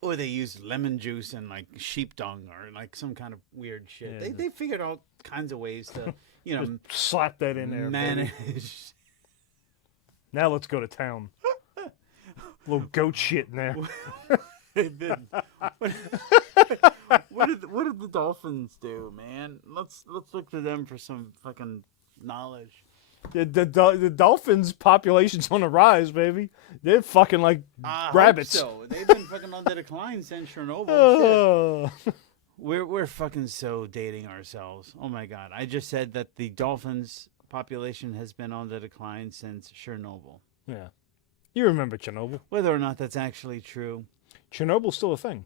Or they use lemon juice and like sheep dung or like some kind of weird shit. Yeah, They figured out kinds of ways to Just slap that in there. manage. Baby. Now let's go to town. Little goat shit in there. What did the dolphins do, man? Let's look to them for some fucking knowledge. The dolphins' population's on the rise, baby. They're fucking like I rabbits. hope so they've been fucking on the decline since Chernobyl. Shit. Oh. We're fucking so dating ourselves. Oh my god! I just said that the dolphins' population has been on the decline since Chernobyl. Yeah. You remember Chernobyl. Whether or not that's actually true, Chernobyl's still a thing.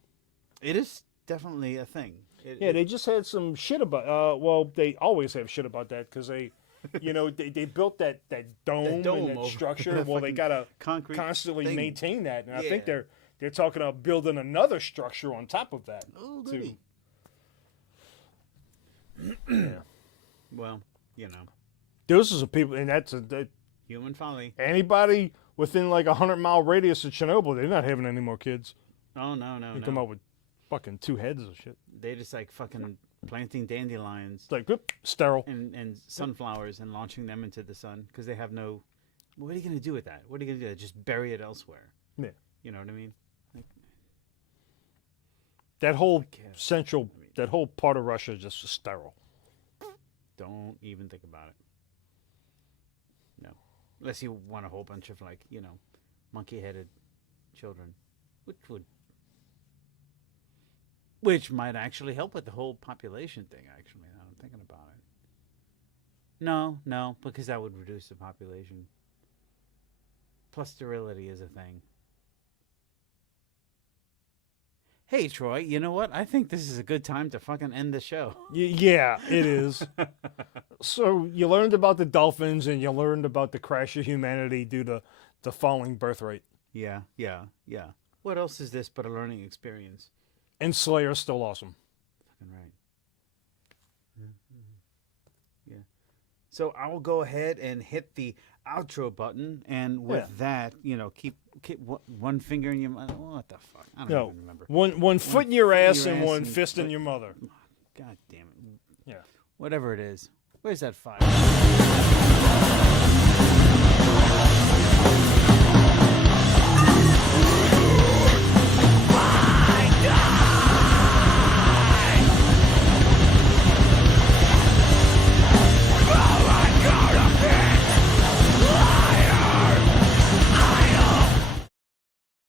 it is definitely a thing. Yeah, they just had some shit about. Well, they always have shit about that because they, they built that dome dome and that over structure. the Well, they fucking gotta concrete constantly thing. maintain that, and I Yeah. think they're talking about building another structure on top of that. Oh, too. goody. Yeah. Well, Those are some people, and that's human folly. anybody within like 100-mile radius of Chernobyl. They're not having any more kids. Oh no. They come up with fucking 2 heads of shit. They just like fucking planting dandelions It's like whoop, sterile. and sunflowers and launching them into the sun because they have no. What are you gonna do with that? What are you gonna do? Just bury it elsewhere? Yeah. You know what I mean? That whole guess. central, that whole part of Russia is just sterile. Don't even think about it. No, unless you want a whole bunch of like monkey-headed children, which might actually help with the whole population thing. Actually, now I'm thinking about it. No, because that would reduce the population. Plus, sterility is a thing. Hey, Troy, you know what? I think this is a good time to fucking end the show. Yeah, it is. So you learned about the dolphins, and you learned about the crash of humanity due to the falling birth rate. Yeah. What else is this but a learning experience? And Slayer's still awesome. Fucking right. Yeah. So I will go ahead and hit the outro button, and with that, keep one finger in your mouth. What the fuck? I don't even remember. One foot in your ass and one and fist in your mother. God damn it. Yeah. Whatever it is. Where's that fire?